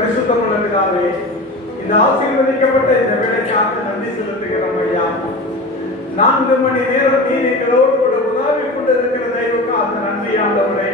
பரிசுத்தமுள்ள பிதாவே, இந்த ஆசீர்வதிக்கப்பட்ட இந்த வேலைக்காக நன்றி செலுத்துகிறோம் ஐயா. 4 மணி நேரம் நீர் எங்களோடு கூட உதவி கொண்டு இருக்கிற தெய்வக்காக நன்றி ஆண்டவரே.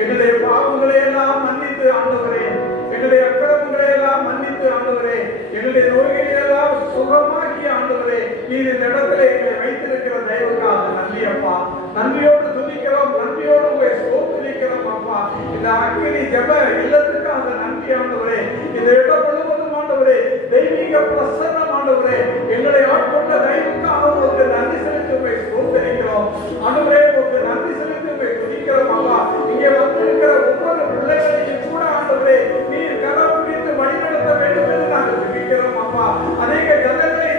எங்களுடைய பாவங்களை எல்லாம் மன்னித்து ஆண்டவரே, எங்களுடைய அக்கிரமங்களை எல்லாம் மன்னித்து ஆண்டவரே, எங்களுடைய நோய்களை எல்லாம் சுகமாக்கி ஆண்டவரே, நீர் இந்த இடத்துல எங்களை வைத்திருக்கிற தெய்வக்காக நன்றி அப்பா. நன்றியோடு துதிக்கிறோம், நன்றியோடு உங்களை ஸ்தோத்திரிக்கிறோம் அப்பா. இந்த அக்கினி ஜெப இல்லத்துக்காக நன்றி ஆண்டவரே. இந்த இடம் முழுவதும் ஆண்டவரே தெய்வீக பிரசன்னம் ஆண்டவரே, எங்களை ஆட்கொண்ட தெய்வக்காக உங்களுக்கு நன்றி செலுத்தி உங்களை ஸ்தோத்திரிக்கிறோம் ஆண்டவரே. உங்களுக்கு நன்றி செலுத்தி உங்களை துதிக்கிறோம் அப்பா. இங்கே வந்திருக்கிற ஒவ்வொரு பிள்ளைகளையும் கூட ஆண்டவரே நீர் கரம் பிடித்து வழிநடத்த வேண்டும் என்று நாங்கள் ஜெபிக்கிறோம் அப்பா. அநேக ஜனங்களை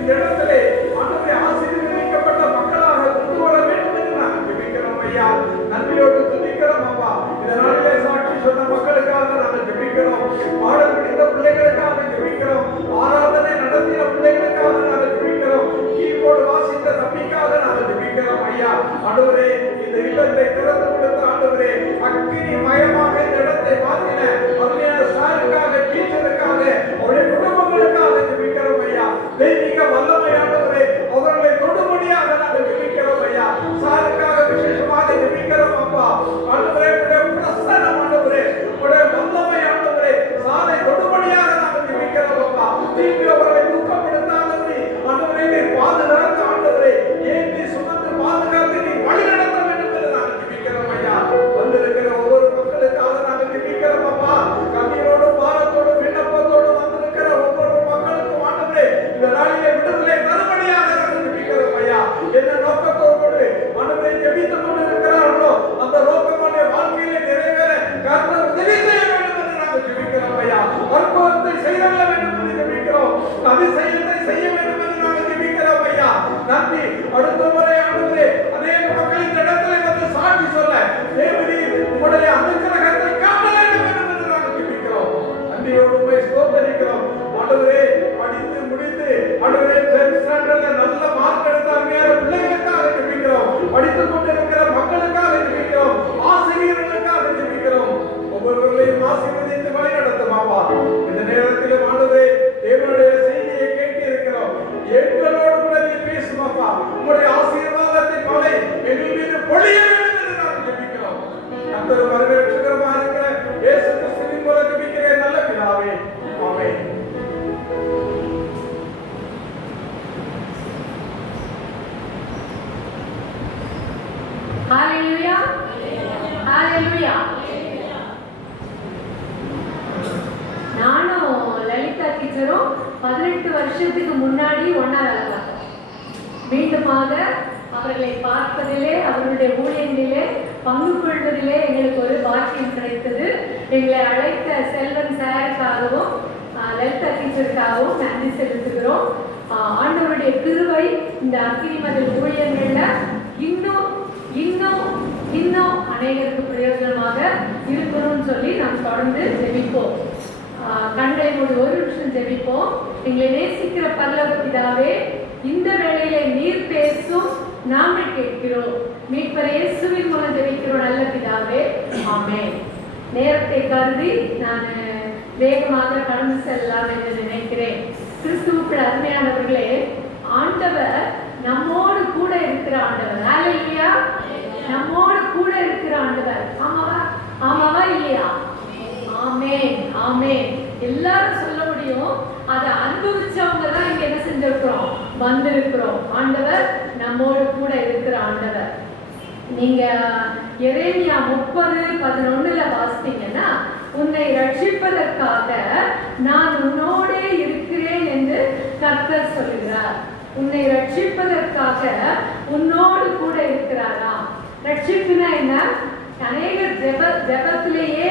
இந்த இடத்துல ஆண்டவரே ஆசீர்வதிக்கப்பட்ட மக்களாக கொண்டு வர வேண்டும் என்று நாங்கள் ஜெபிக்கிறோம் ஐயா. நன்றியோடு துதிக்கிறோம் அப்பா. இந்த நாளிலே சாட்சி சொன்ன மக்களுக்காக நாங்கள் ஜெபிக்கிறோம். பாடல் பிடித்த பிள்ளைகளுக்காக ஜெபிக்கிறோம். ஆராதனை நடத்திய பிள்ளைகளுக்காக நாங்கள் ஜெபிக்கிறோம். கீபோர்டு வாசித்த தம்பிக்காக நாங்கள் ஜெபிக்கிறோம் ஐயா. ஆண்டவரே இந்த இல்லத்தை திறந்து கொடுத்த ஆண்டவரே அக்கினி மயமாக இந்த இடத்தை மாற்றின அருமையான சாருக்காக, டீச்சருக்காக, அவருடைய குடும்பங்களுக்காக ஜெபிக்கிறோம் ஐயா. தெய்வீக வல்லமை ஆண்டவரே அவர்களை தொடுபடியாக நாங்கள் ஜெபிக்கிறோம் ஐயா. சாருக்காக விசேஷமாக ஜெபிக்கிறோம் அப்பா. ஆண்டவரே உடைய பிரசன்னம் ஆண்டவரே, உடைய வல்லமை ஆண்டவரே சாரை தொடுபடியாக நாங்கள் ஜெபிக்கிறோம் அப்பா. தீர்ப்பு அவர்களை துக்கப்படுத்தாதபடி ஆண்டவரே நீர் பாதுகாத்து ஆண்டவரே ஏந்தி சுமந்து பாதுகாத்து நீர் வழி நடத்த வேண்டும் என்று நாங்கள் ஜெபிக்கிறோம் ஐயா. வந்திருக்கிற ஒவ்வொரு மக்களுக்காக நாங்கள் ஜெபிக்கிறோம் அப்பா. கண்ணீரோடு பாரத்தோடு விண்ணப்பத்தோடு வந்திருக்கிற ஒவ்வொரு மக்களுக்கும் ஆண்டவரே இந்த நாளிலே விடுதலை தரும்படியாக நாங்கள் ஜெபிக்கிறோம் ஐயா. என்ன நோக்கத்தோடு ஆண்டவரே ஜெபித்துக் கொண்டு இருக்கிறார்களோ அந்த நோக்கமான வாழ்க்கையிலே நிறைவேற கர்த்தர் உதவி செய்ய வேண்டும் என்று நாங்கள் ஜெபிக்கிறோம் ஐயா. அற்புதத்தை செய்ய வேண்டும் என்று ஜெபிக்கிறோம். அதிசயத்தை செய்ய வேண்டும் என்று நாங்கள் ஜெபிக்கிறோம் ஐயா. நன்றி. அடுத்த முறை ஆண்டவரே அநேக மக்கள் இந்த இடத்துல வந்து சாட்சி சொல்ல தேவரீர் உங்களுடைய அனுக்கிரகத்தை காட்ட வேண்டும் என்று நாங்கள் ஜெபிக்கிறோம். நன்றியோடு உங்களை ஸ்தோத்திரிக்கிறோம் ஆண்டவரே. படித்து முடித்து ஆண்டவரே 10th ஸ்டாண்டர்ட்ல நல்ல மார்க் எடுத்த அருமையான பிள்ளைகளுக்காக ஜெபிக்கிறோம். படித்துக் கொண்டிருக்கிற மக்களுக்காக ஜெபிக்கிறோம். ஆசிரியர்களுக்காக ஜெபிக்கிறோம். ஒவ்வொருவர்களையும் ஆசீர்வதித்து வழி நடத்தும் அப்பா. இந்த நேரத்தில் ஆண்டவரே தேவனுடைய செய்தியை கேட்டு இருக்கிறோம். எங்களோடு கூட நீர் பேசும் அப்பா. உங்களுடைய ஆசீர்வாதத்தின் மழை எங்கள் மீது பொழிய வேண்டும் என்று நாங்கள் ஜெபிக்கிறோம். கர்த்தர் வரவேற்கிறவராக இருக்கிற இயேசு கிறிஸ்துவின் மூலம் ஜெபிக்கிறேன் நல்ல பிதாவே. ஆமென். ஹalleluya ஹalleluya. நானும் லலிதா டீச்சரும் 18 வருஷத்துக்கு முன்னாடி ஒண்ணா வேலை பார்த்தோம். மீண்டுமாக அவர்களை பார்ப்பதிலே, அவர்களுடைய ஊழியங்களிலே பங்கு கொள்வதிலே எங்களுக்கு ஒரு பாக்கியம் கிடைத்தது. எங்களை அழைத்த செல்வன் சாருக்காகவும் லலிதா டீச்சருக்காகவும் நன்றி செலுத்துகிறோம். ஆண்டவருடைய கிருபை இந்த அக்கினிமதில் ஊழியங்கள்ல இன்னும் இன்னும் இன்னும் அநேகருக்கு பிரயோஜனமாக இருக்கணும்னு சொல்லி நாம் தொடர்ந்து ஜெபிப்போம். கண்களை மூடி ஒரு நிமிஷம் ஜெபிப்போம். எங்களை நேசிக்கிற பரலோக பிதாவே, இந்த வேளையிலே நீர் பேசும் நாங்கள் கேட்கிறோம். மீட்பர் இயேசுவின் மூலம் ஜெபிக்கிறோம் நல்ல பிதாவே. ஆமென். நேரத்தை கருதி நான் வேகமாக கடந்து செல்லலாம் என்று நினைக்கிறேன். கிறிஸ்துவுக்குள் அருமையானவர்களே, ஆண்டவர் நம்மோடு கூட இருக்கிற ஆண்டவர். ஹalleluya. நம்மோடு கூட இருக்கிற ஆண்டவர். ஆமாவா ஆமாவா இல்லையா? ஆமென் ஆமென். எல்லாரும் சொல்ல முடியும். அதை அனுபவிச்சவங்க தான் இங்க என்ன செஞ்சிருக்கிறோம், வந்திருக்கிறோம். ஆண்டவர் நம்மோடு கூட இருக்கிற ஆண்டவர். நீங்க எரேமியா 30:11 வாசித்தீங்கன்னா, உன்னை ரட்சிப்பதற்காக நான் உன்னோடே இருக்கிறேன் என்று கர்த்தர் சொல்கிறார். உன்னை ரட்சிப்பதற்காக உன்னோடு கூட இருக்கிறாரா? ரட்சிப்புனா என்ன? அநேகர் ஜெபத்திலேயே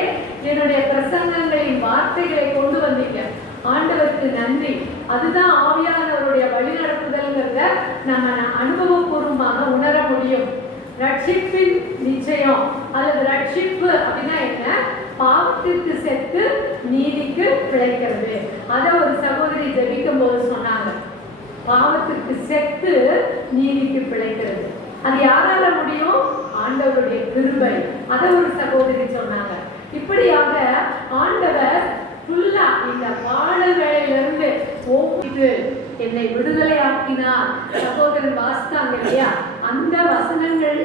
என்னுடைய பிரசங்கங்களின் வார்த்தைகளை கொண்டு வந்தீங்க. ஆண்டவருக்கு நன்றி. அதுதான் ஆவியானவருடைய வழிநடத்துதல்ங்கிறத நம்ம அனுபவபூர்வமாக உணர முடியும். ரட்சிப்பின் நிச்சயம் அல்லது ரட்சிப்பு அப்படின்னா என்ன? பாவத்திற்கு செத்து நீதிக்கு பிழைக்கிறது. அதை ஒரு சகோதரி ஜெபிக்கும் போது சொன்னாங்க. பாவத்திற்கு செத்து நீதிக்கு பிழைக்கிறது. அது யாரால முடியும்? ஆண்டவருடைய கிருபை. அதை ஒரு சகோதரி சொன்னாங்க. இப்படியாக ஆண்டவர் ஃபுல்லா இந்த பாடல்களிலிருந்து இது என்னை விடுதலை ஆக்கினார். சகோதரன் வாசித்தாங்க இல்லையா? அந்த வசனங்கள்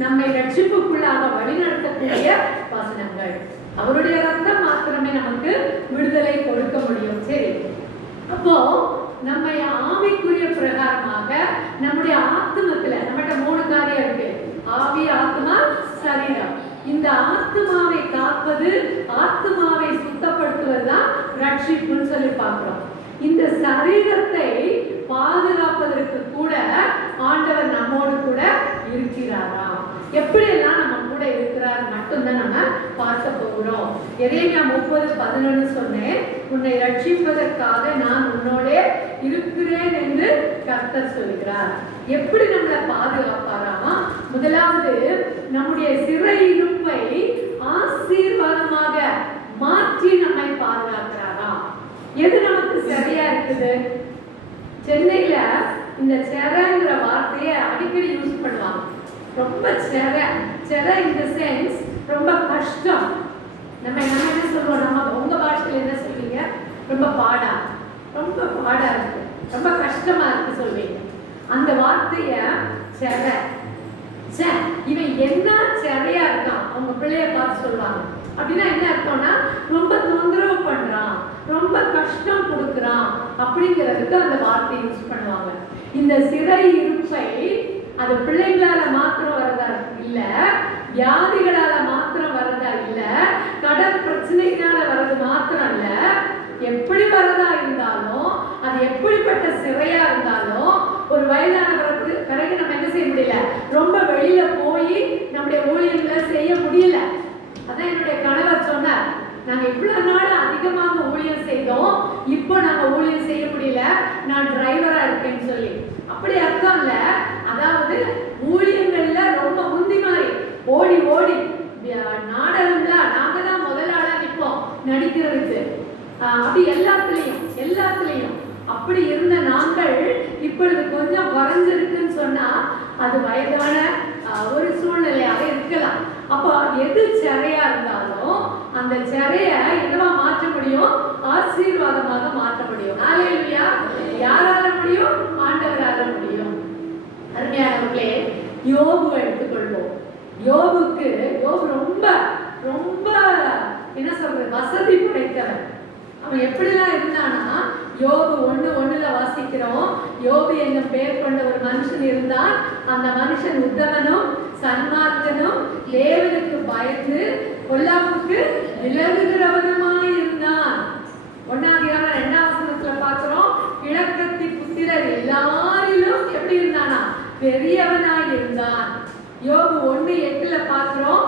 நம்மை ரட்சிப்புக்குள்ளாக வழிநடத்தக்கூடிய வசனங்கள். அவருடைய ரத்தம் மாத்திரமே நமக்கு விடுதலை கொடுக்க முடியும். சரி, அப்போ நம்ம ஆவிக்குரிய பிரகாரமாக நம்முடைய ஆத்மத்துல நம்மகிட்ட 3 காரியம் இருக்கு: ஆவி, ஆத்மா, சரீரம். இந்த ஆத்மாவை காப்பது, ஆத்மாவை சுத்தப்படுத்துவதுதான் ரட்சிப்புன்னு சொல்லி பார்க்கிறோம். இந்த சரீரத்தை பாதுகாப்பதற்கு கூட ஆண்டவர் நம்மோடு கூட இருக்கிறாரா? எப்படியெல்லாம் நம்ம கூட இருக்கிறார் மட்டும்தான் நம்ம பார்க்க போகிறோம். எரேமியா 30:11 சொன்னேன், உன்னை ரட்சிப்பதற்காக நான் உன்னோட இருக்கிறேன் என்று கர்த்தர் சொல்கிறார். எப்படி நம்மளை பாதுகாப்பாராமா? முதலாவது, நம்முடைய சிறை இருப்பை ஆசீர்வாதமாக மாற்றி நம்மை பாதுகாக்கிறாரா? எது நமக்கு சரியா இருக்குது? சென்னையில இந்த செரங்கிற வார்த்தையை அடிக்கடி யூஸ் பண்ணுவாங்க. ரொம்ப செர இந்த சென்ஸ் ரொம்ப கஷ்டம். நம்ம என்ன சொல்லுவோம்? நம்ம உங்க பாஷையில என்ன சொல்வீங்க? ரொம்ப பாடா இருக்கு, ரொம்ப கஷ்டமா இருக்கு சொல்வீங்க. அந்த வார்த்தைய செர, இவன் என்ன செரையா இருக்கான் அவங்க பிள்ளைய பார்த்து சொல்லுவாங்க. அப்படின்னா என்ன அர்த்தம்னா, ரொம்ப தொந்தரவு பண்றான், ரொம்ப கஷ்டம் கொடுக்குறான் அப்படிங்கிறதுக்கு அந்த வார்த்தையை யூஸ் பண்ணுவாங்க. இந்த சிறை இருப்பை அது பிள்ளைகளால மாத்திரம் வரதா இல்ல, வியாதிகளால மாத்திரம் வரதா இல்ல, கடன் பிரச்சனைகளால வர்றது மாத்திரம் இல்ல, எப்படி வரதா இருந்தாலும், அது எப்படிப்பட்ட சிறையா இருந்தாலும், ஒரு வயதானவருக்கு பிறகு நம்ம என்ன செய்ய முடியல, ரொம்ப வெளியில போய் நம்முடைய ஊழியர்களை செய்ய முடியல. அதான் என்னுடைய கணவர் சொன்னார், நாங்க இவ்வளவு நாள் அதிகமாக ஊழியம் செய்தோம், இப்போ நாங்க ஊழியம் செய்ய முடியல, நான் டிரைவரா இருக்கேன்னு சொல்லி. அப்படி அர்த்தம் இல்ல, அதாவது ஊழியங்கள்ல ரொம்ப முந்தி மாதிரி ஓடி நாடகம்ல நாங்க தான் முதல் ஆளா நிற்போம் நடிக்கிறதுக்கு. அப்படி எல்லாத்துலயும் அப்படி இருந்த நாங்கள் இப்பொழுது கொஞ்சம் குறைஞ்சிருக்குன்னு சொன்னா அது வயதான ஒரு சூழ்நிலையாக இருக்கலாம். அப்போ எது சிறையா இருந்தாலும் அந்த சிறைய என்னவா மாற்ற முடியும்? ஆசீர்வாதமாக மாற்ற முடியும். ஹல்லேலூயா! யாரால முடியும்? ஆண்டவரால முடியும். அருமையானவர்களே, யோபு எடுத்துக்கொள்வோம். யோபு ரொம்ப என்ன சொல்றது, வசதி படைத்தவன். அவன் எப்படிலாம் இருந்தானா, யோபு 1:1 வாசிக்கிறோம், யோபு என்னும் பெயர் கொண்ட ஒரு மனுஷன் இருந்தான். அந்த மனுஷன் உத்தமனும் சன்மார்க்கனும் தேவனுக்கு பயந்து பொல்லாப்புக்கு விலகுகிறவனுமாய் இருந்தான். 1:2 பார்க்கிறோம், கிழக்கத்தி புத்திரர் எல்லாரிலும் எப்படி இருந்தானா? பெரியவனாய் இருந்தான். யோபு 1:8 பார்க்கிறோம்,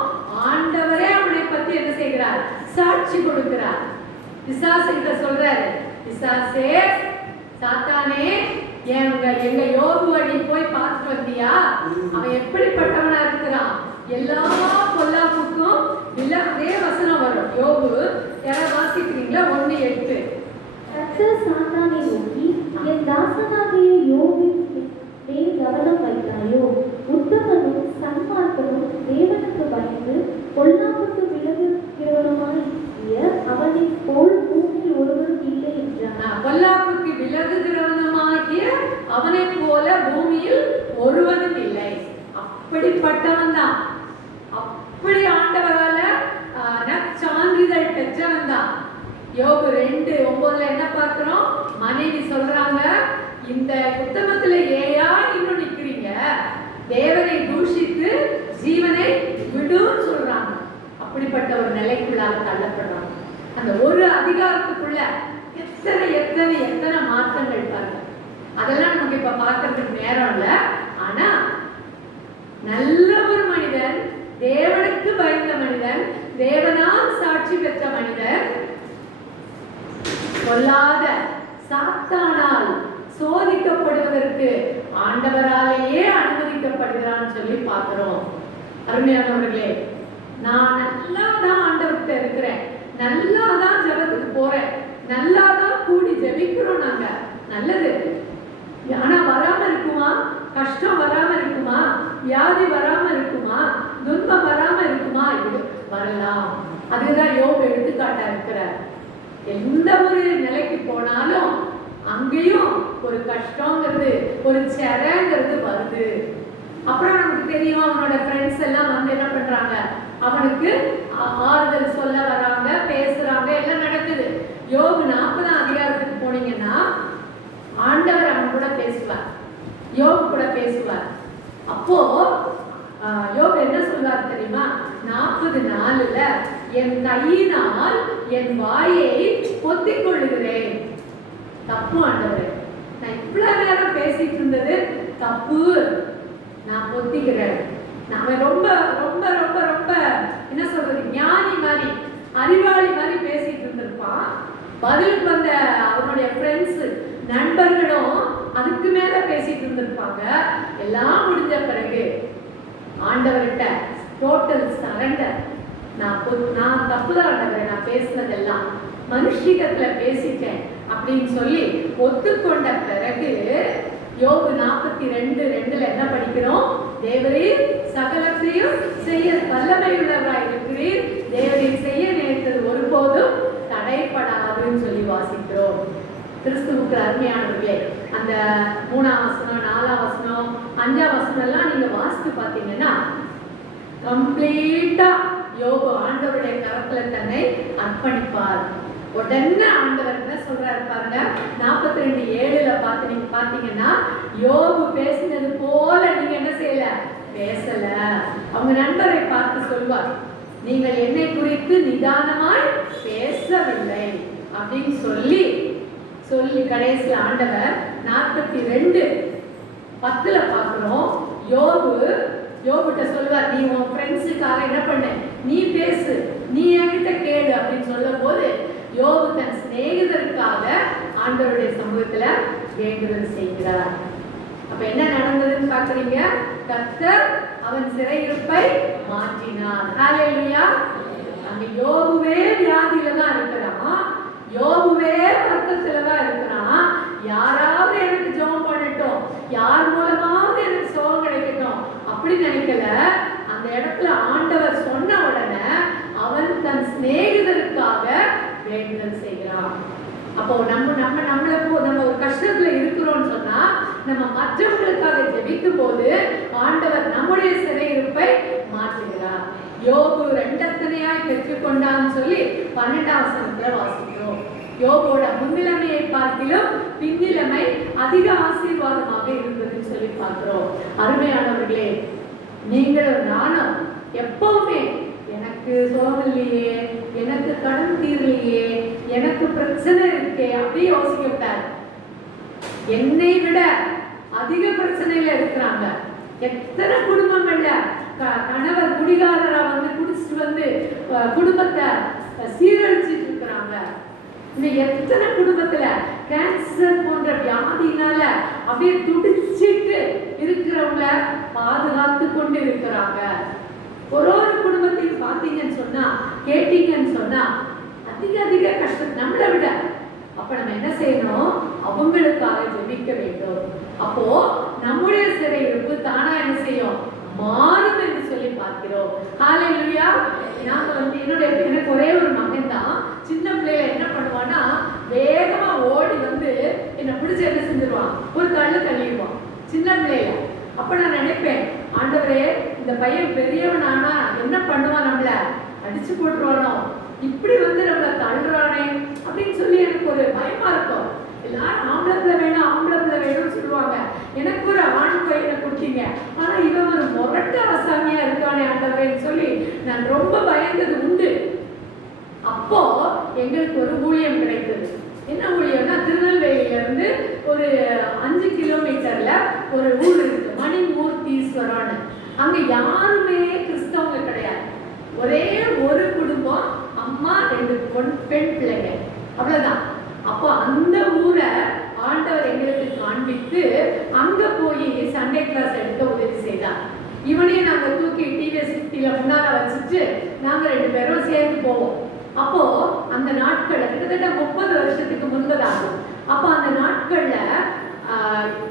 ஆண்டவரே அவனை பத்தி என்ன செய்கிறார்? சாட்சி கொடுக்கிறார். பிசாசு கிட்ட சொல்றாரு, பிசாசே, சாத்தானே, எங்க யோபு அடி போய் பார்த்துட்டு வந்தியா? அவன் எப்படிப்பட்டவனா இருக்கிறான்? எல்லா பொல்லாப்புக்கும் அதே வசனம் வரும். யோபு யாராவது வாசிக்கிறீங்களா? 1:8. கர்த்தர் சாத்தானை நோக்கி, என் தாசனாகிய யோபின் மேல் கவனம் வைத்தாயோ? உத்தமனும் சன்மார்க்கனும் தேவனுக்கு பயந்து பொல்லாப்புக்கு விலகுகிறவனுமாகிய அவனை போல் பூமியில் ஒருவரும் இல்லை என்றான். பொல்லாப்புக்கு விலகுகிறவனுமாகிய அவனை போல பூமியில் ஒருவனும் இல்லை. அப்படிப்பட்டவன் தான், அப்படி ஆண்டவரால சான்றிதழ் பெற்றவன் தான். யோபு 2:9 என்ன பார்க்கிறோம்? மனைவி சொல்றாங்க, இந்த உத்தமத்துல ஏயா இன்னும் நிக்கிறீங்க? தேவனை தூஷித்து ஜீவனை விடுன்னு சொல்றாங்க. அப்படிப்பட்ட ஒரு நிலைக்குள்ளாக தள்ளப்படுறாங்க. அந்த ஒரு அதிகாரத்துக்குள்ள எத்தனை மாற்றங்கள் பாருங்க. அதெல்லாம் நமக்கு இப்ப பார்க்கறதுக்கு நேரம் இல்ல. ஆனா நல்ல ஒரு மனிதன், தேவனுக்கு பயந்த மனிதன், தேவனால் சாட்சி பெற்ற மனிதன், கொல்லாத சாத்தானால் சோதிக்கப்படுவதற்கு ஆண்டவராலேயே அனுமதிக்கப்படுகிறான்னு சொல்லி பார்க்கிறோம். அருமையானவர்களே, நான் நல்லாதான் ஆண்டவர்கிட்ட இருக்கிறேன், நல்லாதான் ஜெபத்துக்கு போறேன், நல்லாதான் கூடி ஜெபிக்கிறோம் நாங்க, நல்லது. ஆனா வராம இருக்குமா? கஷ்டம் வராம இருக்குமா? வியாதி வராம இருக்குமா? துன்பம் வராம இருக்குமா? இது வரலாம். அதுதான் யோபு எடுத்துக்காட்டா இருக்கிறார். எந்த ஒரு நிலைக்கு போனாலும் அங்கேயும் ஒரு கஷ்டங்கிறது, ஒரு செரங்கிறது வருது. அப்புறம் நமக்கு தெரியும், அவனோட ஃப்ரெண்ட்ஸ் எல்லாம் வந்து என்ன பண்றாங்க, அவனுக்கு ஆறுதல் சொல்ல வராங்க, பேசுறாங்க, எல்லாம் நடக்குது. யோபு 40ஆம் அதிகாரத்துக்கு போனீங்கன்னா ஆண்டவர் அவன் கூட பேசுவார், யோபு கூட பேசுவார். அப்போ யோபு என்ன சொல்வார் தெரியுமா? 40 நாளுல என் கையினால் என் வாயை பொத்திக் கொள்ளுகிறேன். தப்பு ஆண்டவரே, நான் இவ்வளவு நேரம் பேசிட்டு இருந்தது தப்பு, நான் பொத்திக்கிறேன். நான் ரொம்ப ரொம்ப ரொம்ப ரொம்ப என்ன சொல்றது, ஞானி மாதிரி, அறிவாளி மாதிரி பேசிட்டு இருந்திருப்பான். பதிலுக்கு வந்த அவனுடைய ஃப்ரெண்ட்ஸ், நண்பர்களும் அதுக்கு மேல பேசிட்டு இருந்திருப்பாங்க. எல்லாம் முடிஞ்ச பிறகு ஆண்டவர்கிட்ட டோட்டல் சரண்டர், நான் தப்புதான் ஆண்டவரே, நான் பேசுனதெல்லாம் மனுஷிகத்துல பேசிட்டேன் அப்படின்னு சொல்லி ஒத்துக்கொண்ட பிறகு யோபு 42:2 என்ன படிக்கிறோம்? தேவரீர் சகலத்தையும் செய்ய வல்லமையுள்ளவராய் இருக்கிறீர், தேவரீர் செய்ய நினைத்தது ஒருபோதும் தடைப்படாதுன்னு சொல்லி வாசிக்கிறோம். கிறிஸ்துவுக்கு அருமையானவர்களே, அந்த 3ஆம் வசனம், 4ஆம் வசனம், 5ஆம் வசனம் எல்லாம் நீங்க வாசித்து பார்த்தீங்கன்னா கம்ப்ளீட்டா யோபு ஆண்டவருடைய கரத்துல தன்னை அர்ப்பணிப்பார். உடனே ஆண்டவர் என்ன சொல்றாரு பாருங்க, 42:7 நீங்க பாத்தீங்கன்னா, யோபு பேசினது போல நீங்க என்ன செய்யல, பேசல. அவங்க நண்பரை பார்த்து சொல்வார், நீங்கள் என்னை குறித்து நிதானமாய் பேசவில்லை அப்படின்னு சொல்லி கடைசியில் ஆண்டவர் 42:10 பார்க்கிறோம். யோபுட்ட சொல்வார், நீ உன் ஃப்ரெண்ட்ஸுக்காக என்ன பண்ண, நீ பேசு, நீ என்கிட்ட கேளு அப்படின்னு சொல்லும் போது யோபு தன் சிநேகிதருக்காக ஆண்டவருடைய சமூகத்துல வேண்டுதல் செய்கிறார். அப்ப என்ன நடந்ததுன்னு பாக்குறீங்க? கர்த்தர் அவன் சிறையிருப்பை மாற்றினார். ஹல்லேலூயா. அங்க யோபுவே வியாதியில தான் இருக்கிறான், யோபுவே வருத்தத்துல தான் இருக்கிறான். யாராவது எனக்கு ஜெபம் பண்ணட்டும், யார் மூலமாவது எனக்கு சுகம் கிடைக்கட்டும் அப்படி நினைக்கல. அந்த இடத்துல ஆண்டவர் சொன்ன உடனே அவன் தன் சிநேகிதருக்காக வேண்டுதல் செய்கிறான். அப்போ நம்ம ஒரு கஷ்டத்துல இருக்கிறோம்னு சொன்னா நம்ம மற்றவர்களுக்காக ஜெபிக்கும் போது ஆண்டவர் நம்முடைய சிறையிருப்பை மாற்றுகிறார். யோபு 2 பெற்றுக்கொண்டான்னு சொல்லி 12ஆம் வசனத்துல வாசிக்கிறோம். யோபோட முன்னிலைமையை பார்க்கிலும் பின்னிலைமை அதிக ஆசீர்வாதமாக இருந்ததுன்னு சொல்லி பார்க்கிறோம். அருமையானவர்களே, நீங்களும் நானும் எப்பவுமே எனக்கு சுகம் இல்லையே, எனக்கு கடன் தீரலையே, எனக்கு பிரச்சனை இருக்கே அப்படி யோசிக்க விட்டார். என்னை விட அதிக பிரச்சனையில இருக்கிறாங்க. எத்தனை குடும்பங்கள்ல கணவர் குடிகாரரா வந்து குடிச்சிட்டு வந்து குடும்பத்தை சீரழிச்சிட்டு இருக்கிறாங்க. இன்னும் எத்தனை குடும்பத்துல கேன்சர் போன்ற வியாதினால அப்படியே துடிச்சிட்டு இருக்கிறவங்க பாதுகாத்து கொண்டு இருக்கிறாங்க. ஒரு குடும்பத்தையும் பார்த்தீங்கன்னு சொன்னா, கேட்டீங்கன்னு சொன்னா அதிக கஷ்டம் நம்மளை விட. அப்ப நம்ம என்ன செய்யணும்? அவங்களுக்காக ஜெபிக்க வேண்டும். அப்போ நம்முடைய சிறையிருப்பு தானா என்ன செய்யும்? மாறும் என்று சொல்லி பார்க்கிறோம். ஹல்லேலூயா. நாங்க வந்து எனக்கு ஒரே ஒரு மகன் தான். சின்ன பிள்ளைல என்ன பண்ணுவான்னா, வேகமா ஓடி வந்து என்னை பிடிச்சி என்ன செஞ்சிருவான், ஒரு கல்லு தள்ளிடுவான் சின்ன பிள்ளைல. அப்ப நான் நினைப்பேன், ஆண்டவரே இந்த பையன் பெரியவனானா என்ன பண்ணுவான், நம்மள அடிச்சு போட்டுருவானோ, இப்படி வந்து நம்மள தள்ளுறானே அப்படின்னு சொல்லி எனக்கு ஒரு பயமா இருக்கும். எல்லாரும் ஆம்பளை பிள்ளை வேணும்னு சொல்லுவாங்க. எனக்கு ஒரு ஆண் பையனை கொடுத்தீங்க, ஆனா இவன் ஒரு முரட்டு அரசாமியா இருக்கானே ஆண்டவரேன்னு சொல்லி நான் ரொம்ப பயந்தது உண்டு. அப்போ எங்களுக்கு ஒரு ஊழியம் கிடைத்தது. என்ன ஊழியம்னா, திருநெல்வேலியில இருந்து ஒரு 5 கிலோமீட்டர்ல ஒரு ஊர் இருக்கு, மணிமூர்த்தீஸ்வரான்னு. அங்க யாருமே கிறிஸ்தவங்க கிடையாது. ஒரே ஒரு குடும்பம், அம்மா 2 பெண் பிள்ளைங்க, அவ்வளவுதான். அப்போ அந்த ஊரை ஆண்டவர் எங்களுக்கு காண்பித்து அங்க போய் சண்டே கிளாஸ் எடுக்க உதவி செய்தார். இவனையும் நாங்க தூக்கி டிவிஎஸ் 50ல முன்னால வச்சுட்டு நாங்க 2 பேரும் சேர்ந்து போவோம். அப்போ அந்த நாட்கள்ல கிட்டத்தட்ட 30 வருஷத்துக்கு முன்பதாகும். அப்போ அந்த நாட்கள்ல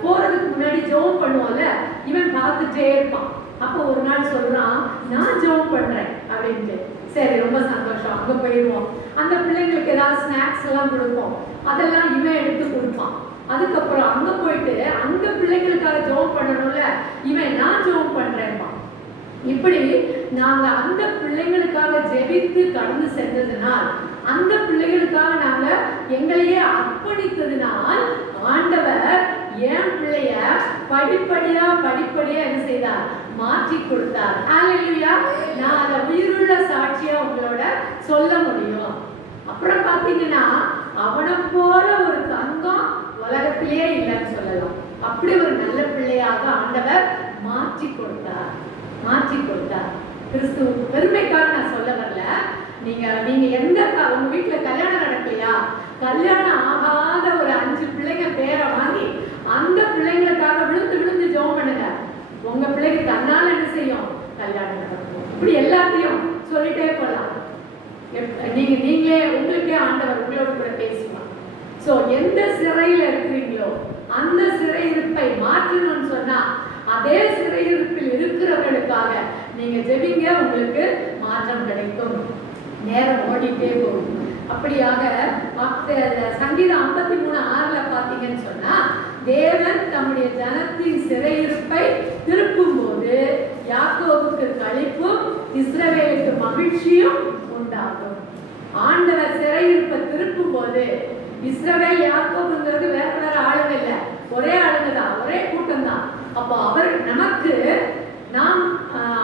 போறதுக்கு முன்னாடி ஜெபம் பண்ணுவோம்ல, இவன் பார்த்துட்டே இருப்பான். அப்போ ஒரு நாள் சொல்றான், நான் ஜெபம் பண்றேன் அப்படின்ட்டு. சரி, ரொம்ப சந்தோஷம், அங்க போயிடுவோம். அந்த பிள்ளைங்களுக்கு ஏதாவது ஸ்நாக்ஸ் எல்லாம் கொடுப்போம், அதெல்லாம் இவன் எடுத்து கொடுப்பான். அதுக்கப்புறம் அங்க போயிட்டு அங்க பிள்ளைங்களுக்காக ஜெபம் பண்ணணும்ல, இவன் நான் ஜெபம் பண்றேன்ப்பா. இப்படி நாங்க அந்த பிள்ளைங்களுக்காக ஜெபித்து கடந்து சென்றதுனால், அந்த பிள்ளைகளுக்காக நாங்க எங்களையே அர்ப்பணித்ததுனால் ஆண்டவர் என் பிள்ளைய படிப்படியா என்ன செய்தார்? மாற்றி கொடுத்தார். ஹல்லேலூயா. நான் அதை உயிருள்ள சாட்சியா உங்களோட சொல்ல முடியும். அப்புறம் பாத்தீங்கன்னா அவனை போல ஒரு தங்கம் உலகத்திலே இல்லைன்னு சொல்லலாம். அப்படி ஒரு நல்ல பிள்ளையாக ஆண்டவர் மாற்றி கொடுத்தார். கிறிஸ்துவ பெருமைக்காக நான் சொல்ல வரல. நீங்க எந்த உங்க வீட்டுல கல்யாணம் நடக்கலையா, கல்யாணம் ஆகாத ஒரு 5 பிள்ளைங்க பேரை வாங்கி அந்த பிள்ளைங்களுக்காக விழுந்து ஜெபம் பண்ணுங்க. உங்க பிள்ளைக்கு தன்னால என்ன செய்யும்? கல்யாணம் நடக்கும். இப்படி எல்லாத்தையும் சொல்லிட்டே போலாம். நீங்களே உங்களுக்கே ஆண்டவர் உங்களோட கூட பேசுவாங்க. சோ எந்த சிறையில இருக்கிறீங்களோ அந்த சிறையிருப்பை மாற்றணும்னு சொன்னா அதே சிறையிருப்பில் இருக்கிறவர்களுக்காக நீங்க ஜெபிங்க, உங்களுக்கு மாற்றம் கிடைக்கும். நேரம் ஓடிட்டே போகும். அப்படியாக சங்கீதம் 53:6 பாத்தீங்கன்னு சொன்னா, தேவன் தம்முடைய ஜனத்தின் சிறையிருப்பை திருப்பும் போது யாக்கோபுக்கு களிப்பும் இஸ்ரவேலுக்கு மகிழ்ச்சியும் உண்டாகும். ஆண்டவர் சிறையிருப்பை திருப்பும் போது, இஸ்ரவேல் யாக்கோபுங்கிறது வேற ஆளுங்க இல்ல, ஒரே ஆளுங்க தான், ஒரே கூட்டம் தான். அப்போ அவர் நமக்கு, நாம்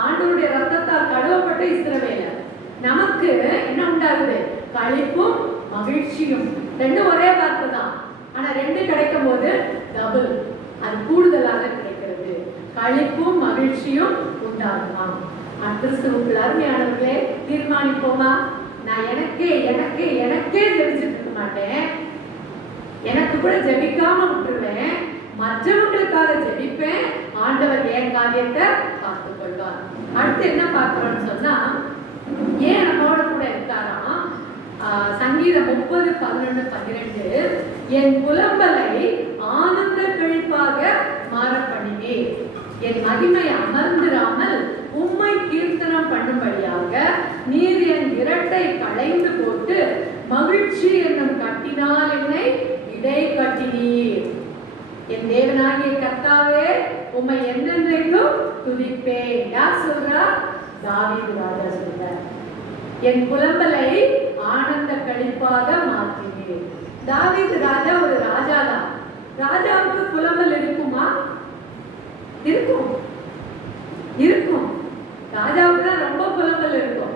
ஆண்டவருடைய ரத்தத்தால் கழுவப்பட்ட இஸ்ரவேலர், நமக்கு என்ன உண்டாகுது? களிப்பும் மகிழ்ச்சியும். ரெண்டும் ஒரே வார்த்தை தான், ஆனா 2 கிடைக்கும் போது டபுள், அது கூடுதலாக கிடைக்கிறது. களிப்பும் மகிழ்ச்சியும் உண்டாகுமா? கிறிஸ்துவுக்குள் அருமையானவர்களே, தீர்மானிப்போமா? நான் எனக்கே ஜெபிச்சுட்டு இருக்க மாட்டேன், எனக்கு கூட ஜெபிக்காம விட்டுருவேன், மற்றவங்களுக்காக ஜெபிப்பேன். ஆண்டவர் என் காரியத்தை பார்த்துக் கொள்வார். அடுத்து என்ன பார்க்கிறோம்னு சொன்னா, ஏன் நம்மோட கூட இருக்காராம்? சங்கீதம் 30:11-12 என் புலம்பலை ஆனந்த கழிப்பாக மாற பண்ணினே, என் மகிமை அமர்ந்திராமல் உம்மை கீர்த்தனம் பண்ணும்படியாக நீர் என் இரட்டை களைந்து போட்டு மகிழ்ச்சி என்னும் கட்டினால் என்னை இடை கட்டினீர். என் தேவனாகிய கர்த்தாவே, உம்மை என்னென்றைக்கும் துதிப்பேன். யார் சொல்றா? தாவீது ராஜா சொல்றார். என் புலம்பலை ஆனந்த கழிப்பாக மாற்றினேன். தாவீது ராஜா ஒரு ராஜாதான். ராஜாவுக்கு புலம்பல் இருக்குமா? இருக்கும். ராஜாவுக்கு தான் ரொம்ப புலம்பல் இருக்கும்.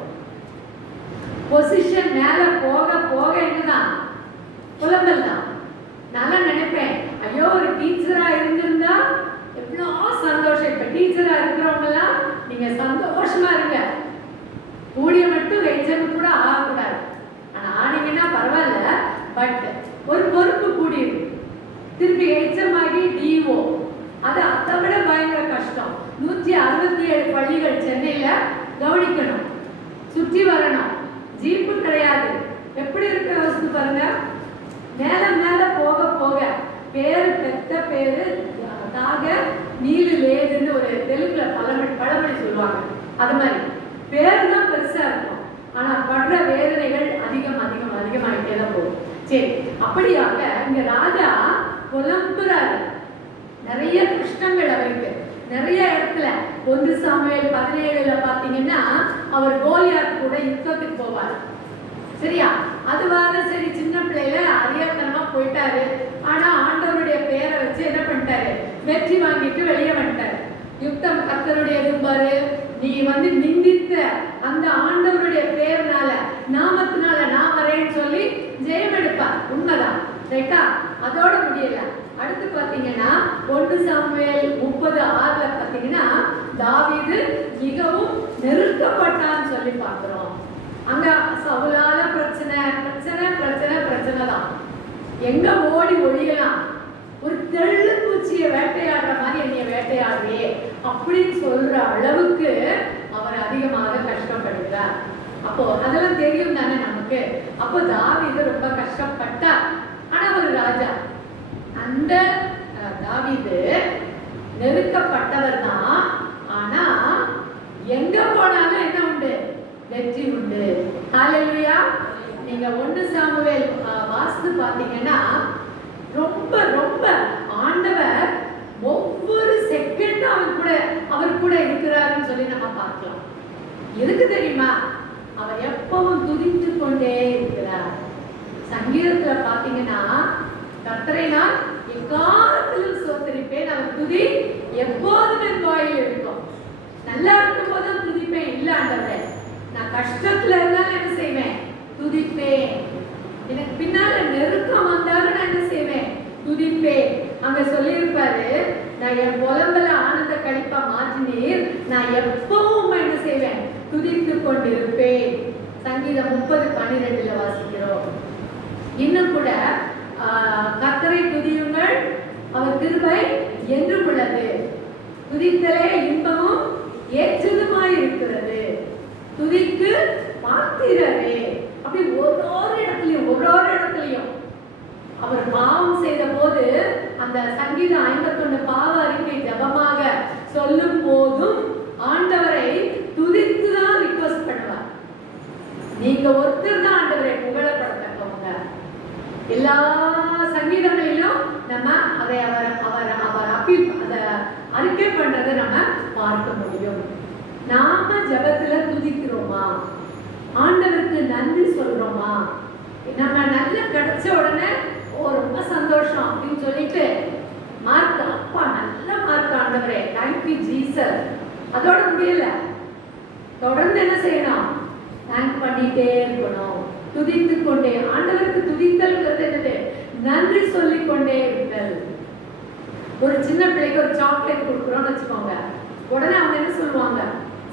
பொசிஷன் மேல போக என்னதான்? புலம்பல் தான். நல்லா நினைப்பேன், ஐயோ ஒரு டீச்சரா இருந்திருந்தா எவ்வளோ சந்தோஷம். இப்ப டீச்சரா இருக்கிறவங்க எல்லாம் நீங்க சந்தோஷமா இருங்க, கூடிய மட்டும் எக்ஸாம் கூட ஆகக்கூடாது. ஆனா ஆனீங்கன்னா பரவாயில்ல, பட் ஒரு பொறுப்பு கூடியிருக்கு. திருப்பி எக்ஸாம் ஆகி டிஓ, அது அதை விட பயங்கர கஷ்டம். 167 பள்ளிகள் சென்னையில கவனிக்கணும், சுற்றி வரணும், ஜீப்பு கிடையாது. எப்படி இருக்க யோசித்து பாருங்க. மேல போக பேரு பெத்த பேரு தாக நீலு லேதுன்னு ஒரு தெலுங்குல பழமொழி சொல்லுவாங்க. அது மாதிரி பேரு தான் பெருசா இருக்கும், ஆனா படுற வேதனைகள் அதிகமாயிட்டே தான் போகும். சரி, அப்படியாக இங்க ராஜா புலம்புறாரு. நிறைய கஷ்டங்கள் அவருக்கு நிறைய இடத்துல. 1 சாமுவேல் 17 பாத்தீங்கன்னா அவர் கோலியாத் கூட யுத்தத்துக்கு போவார். சரியா? அதுவாக சரி, சின்ன பிள்ளையில அறியாத்தனமா போயிட்டாரு. ஆனா ஆண்டவருடைய பேரை வச்சு என்ன பண்ணிட்டாரு? வெற்றி வாங்கிட்டு வெளியே வந்துட்டாரு. யுத்தம் கர்த்தருடையது பாரு, நீ நிந்தித்த அந்த ஆண்டவருடைய பேர்னால, நாமத்தினால நான் வரேன்னு சொல்லி ஜெயம் எடுப்பார். உண்மைதான், ரைட்டா? அதோட முடியல. அடுத்து பாத்தீங்கன்னா 1 சாமுவேல் 30:6 பாத்தீங்கன்னா தாவீது மிகவும் நெருக்கப்பட்டான்னு சொல்லி பார்க்கிறோம். அங்க சவுலால பிரச்சனை தான். எங்க ஓடி ஒழியலாம்? ஒரு தெள்ளு பூச்சியை வேட்டையாடுற மாதிரி என்னைய வேட்டையாடுவே அப்படின்னு சொல்ற அளவுக்கு அவர் அதிகமாக கஷ்டப்படுகிறார். அப்போ அதெல்லாம் தெரியும் தானே நமக்கு. அப்போ தாவீது ரொம்ப கஷ்டப்பட்டார். ஆனா ஒரு ராஜா, அந்த தாவீது நெருக்கப்பட்டவர் தான். ஆனா எங்க போனாலும் என்ன உண்டு? ஹalleluya. நீங்க 1 சாமுவேல் வாசித்து பார்த்தீங்கன்னா ரொம்ப ரொம்ப ஆண்டவர் ஒவ்வொரு செகண்டும் அவர் கூட இருக்கிறாருன்னு சொல்லி நம்ம பார்க்கலாம். எதுக்கு தெரியுமா? அவர் எப்பவும் துதித்து கொண்டே இருக்கிறார். சங்கீதத்துல பாத்தீங்கன்னா கர்த்தரை நான் எக்காலத்திலும் ஸ்தோத்திரிப்பேன், அவர் துதி எப்போதும் என் வாயில் இருக்கும். நல்லா இருக்கும் போதும் துதிப்பேன். இல்ல ஆண்டவரே, நான் கஷ்டத்துல இருந்தாலும் என்ன செய்வேன்? துதிப்பேன். எனக்கு பின்னால நெருக்கம் வந்தாலும் நான் என்ன செய்வேன்? துதிப்பேன். அங்க சொல்லியிருப்பாரு, நான் என் புலம்பல ஆனந்த கழிப்பா மாற்றினீர், நான் எப்பவும் என்ன செய்வேன்? துதித்து கொண்டிருப்பேன். சங்கீதம் 30:12 வாசிக்கிறோம். இன்னும் கூட கர்த்தரை துதியுங்கள், அவர் கிருபை என்றும் உள்ளது, துதித்தலே இன்பமும் ஏற்றதுமாய் இருக்கிறது, துதிக்கு பாத்திரரே. அப்படி ஒவ்வொரு இடத்துலயும் அவர் பாவம் செய்த போது அந்த சங்கீதம் 51 பாவ அறிக்கை ஜபமாக சொல்லும் போதும் ஆண்டவரை துதித்துதான் ரிக்வெஸ்ட் பண்ணுவார். நீங்க ஒருத்தர் தான் ஆண்டவரை புகழப்படுத்தவங்க. எல்லா சங்கீதங்களிலும் நம்ம அதை அவர் அதை அறிக்கை பண்றதை நம்ம பார்க்க முடியும். நாம ஜபத்துல துதிக்கிறோமா? ஆண்டவருக்கு நன்றி சொல்றோமா? நம்ம நல்லா கிடைச்ச உடனே ரொம்ப சந்தோஷம் அப்படின்னு சொல்லிட்டு மார்க், அப்பா நல்ல மார்க் ஆண்டவரே, தேங்க்யூ ஜீசஸ், அதோட முடியல. தொடர்ந்து என்ன செய்யணும்? தேங்க் பண்ணிட்டே இருக்கணும், துதித்து கொண்டே. ஆண்டவருக்கு துதித்தல்ங்கிறது என்னது? நன்றி சொல்லிக் கொண்டே இருத்தல். ஒரு சின்ன பிள்ளைக்கு ஒரு சாக்லேட் கொடுக்குறோம்னு வச்சுக்கோங்க, உடனே அவங்க என்ன சொல்லுவாங்க?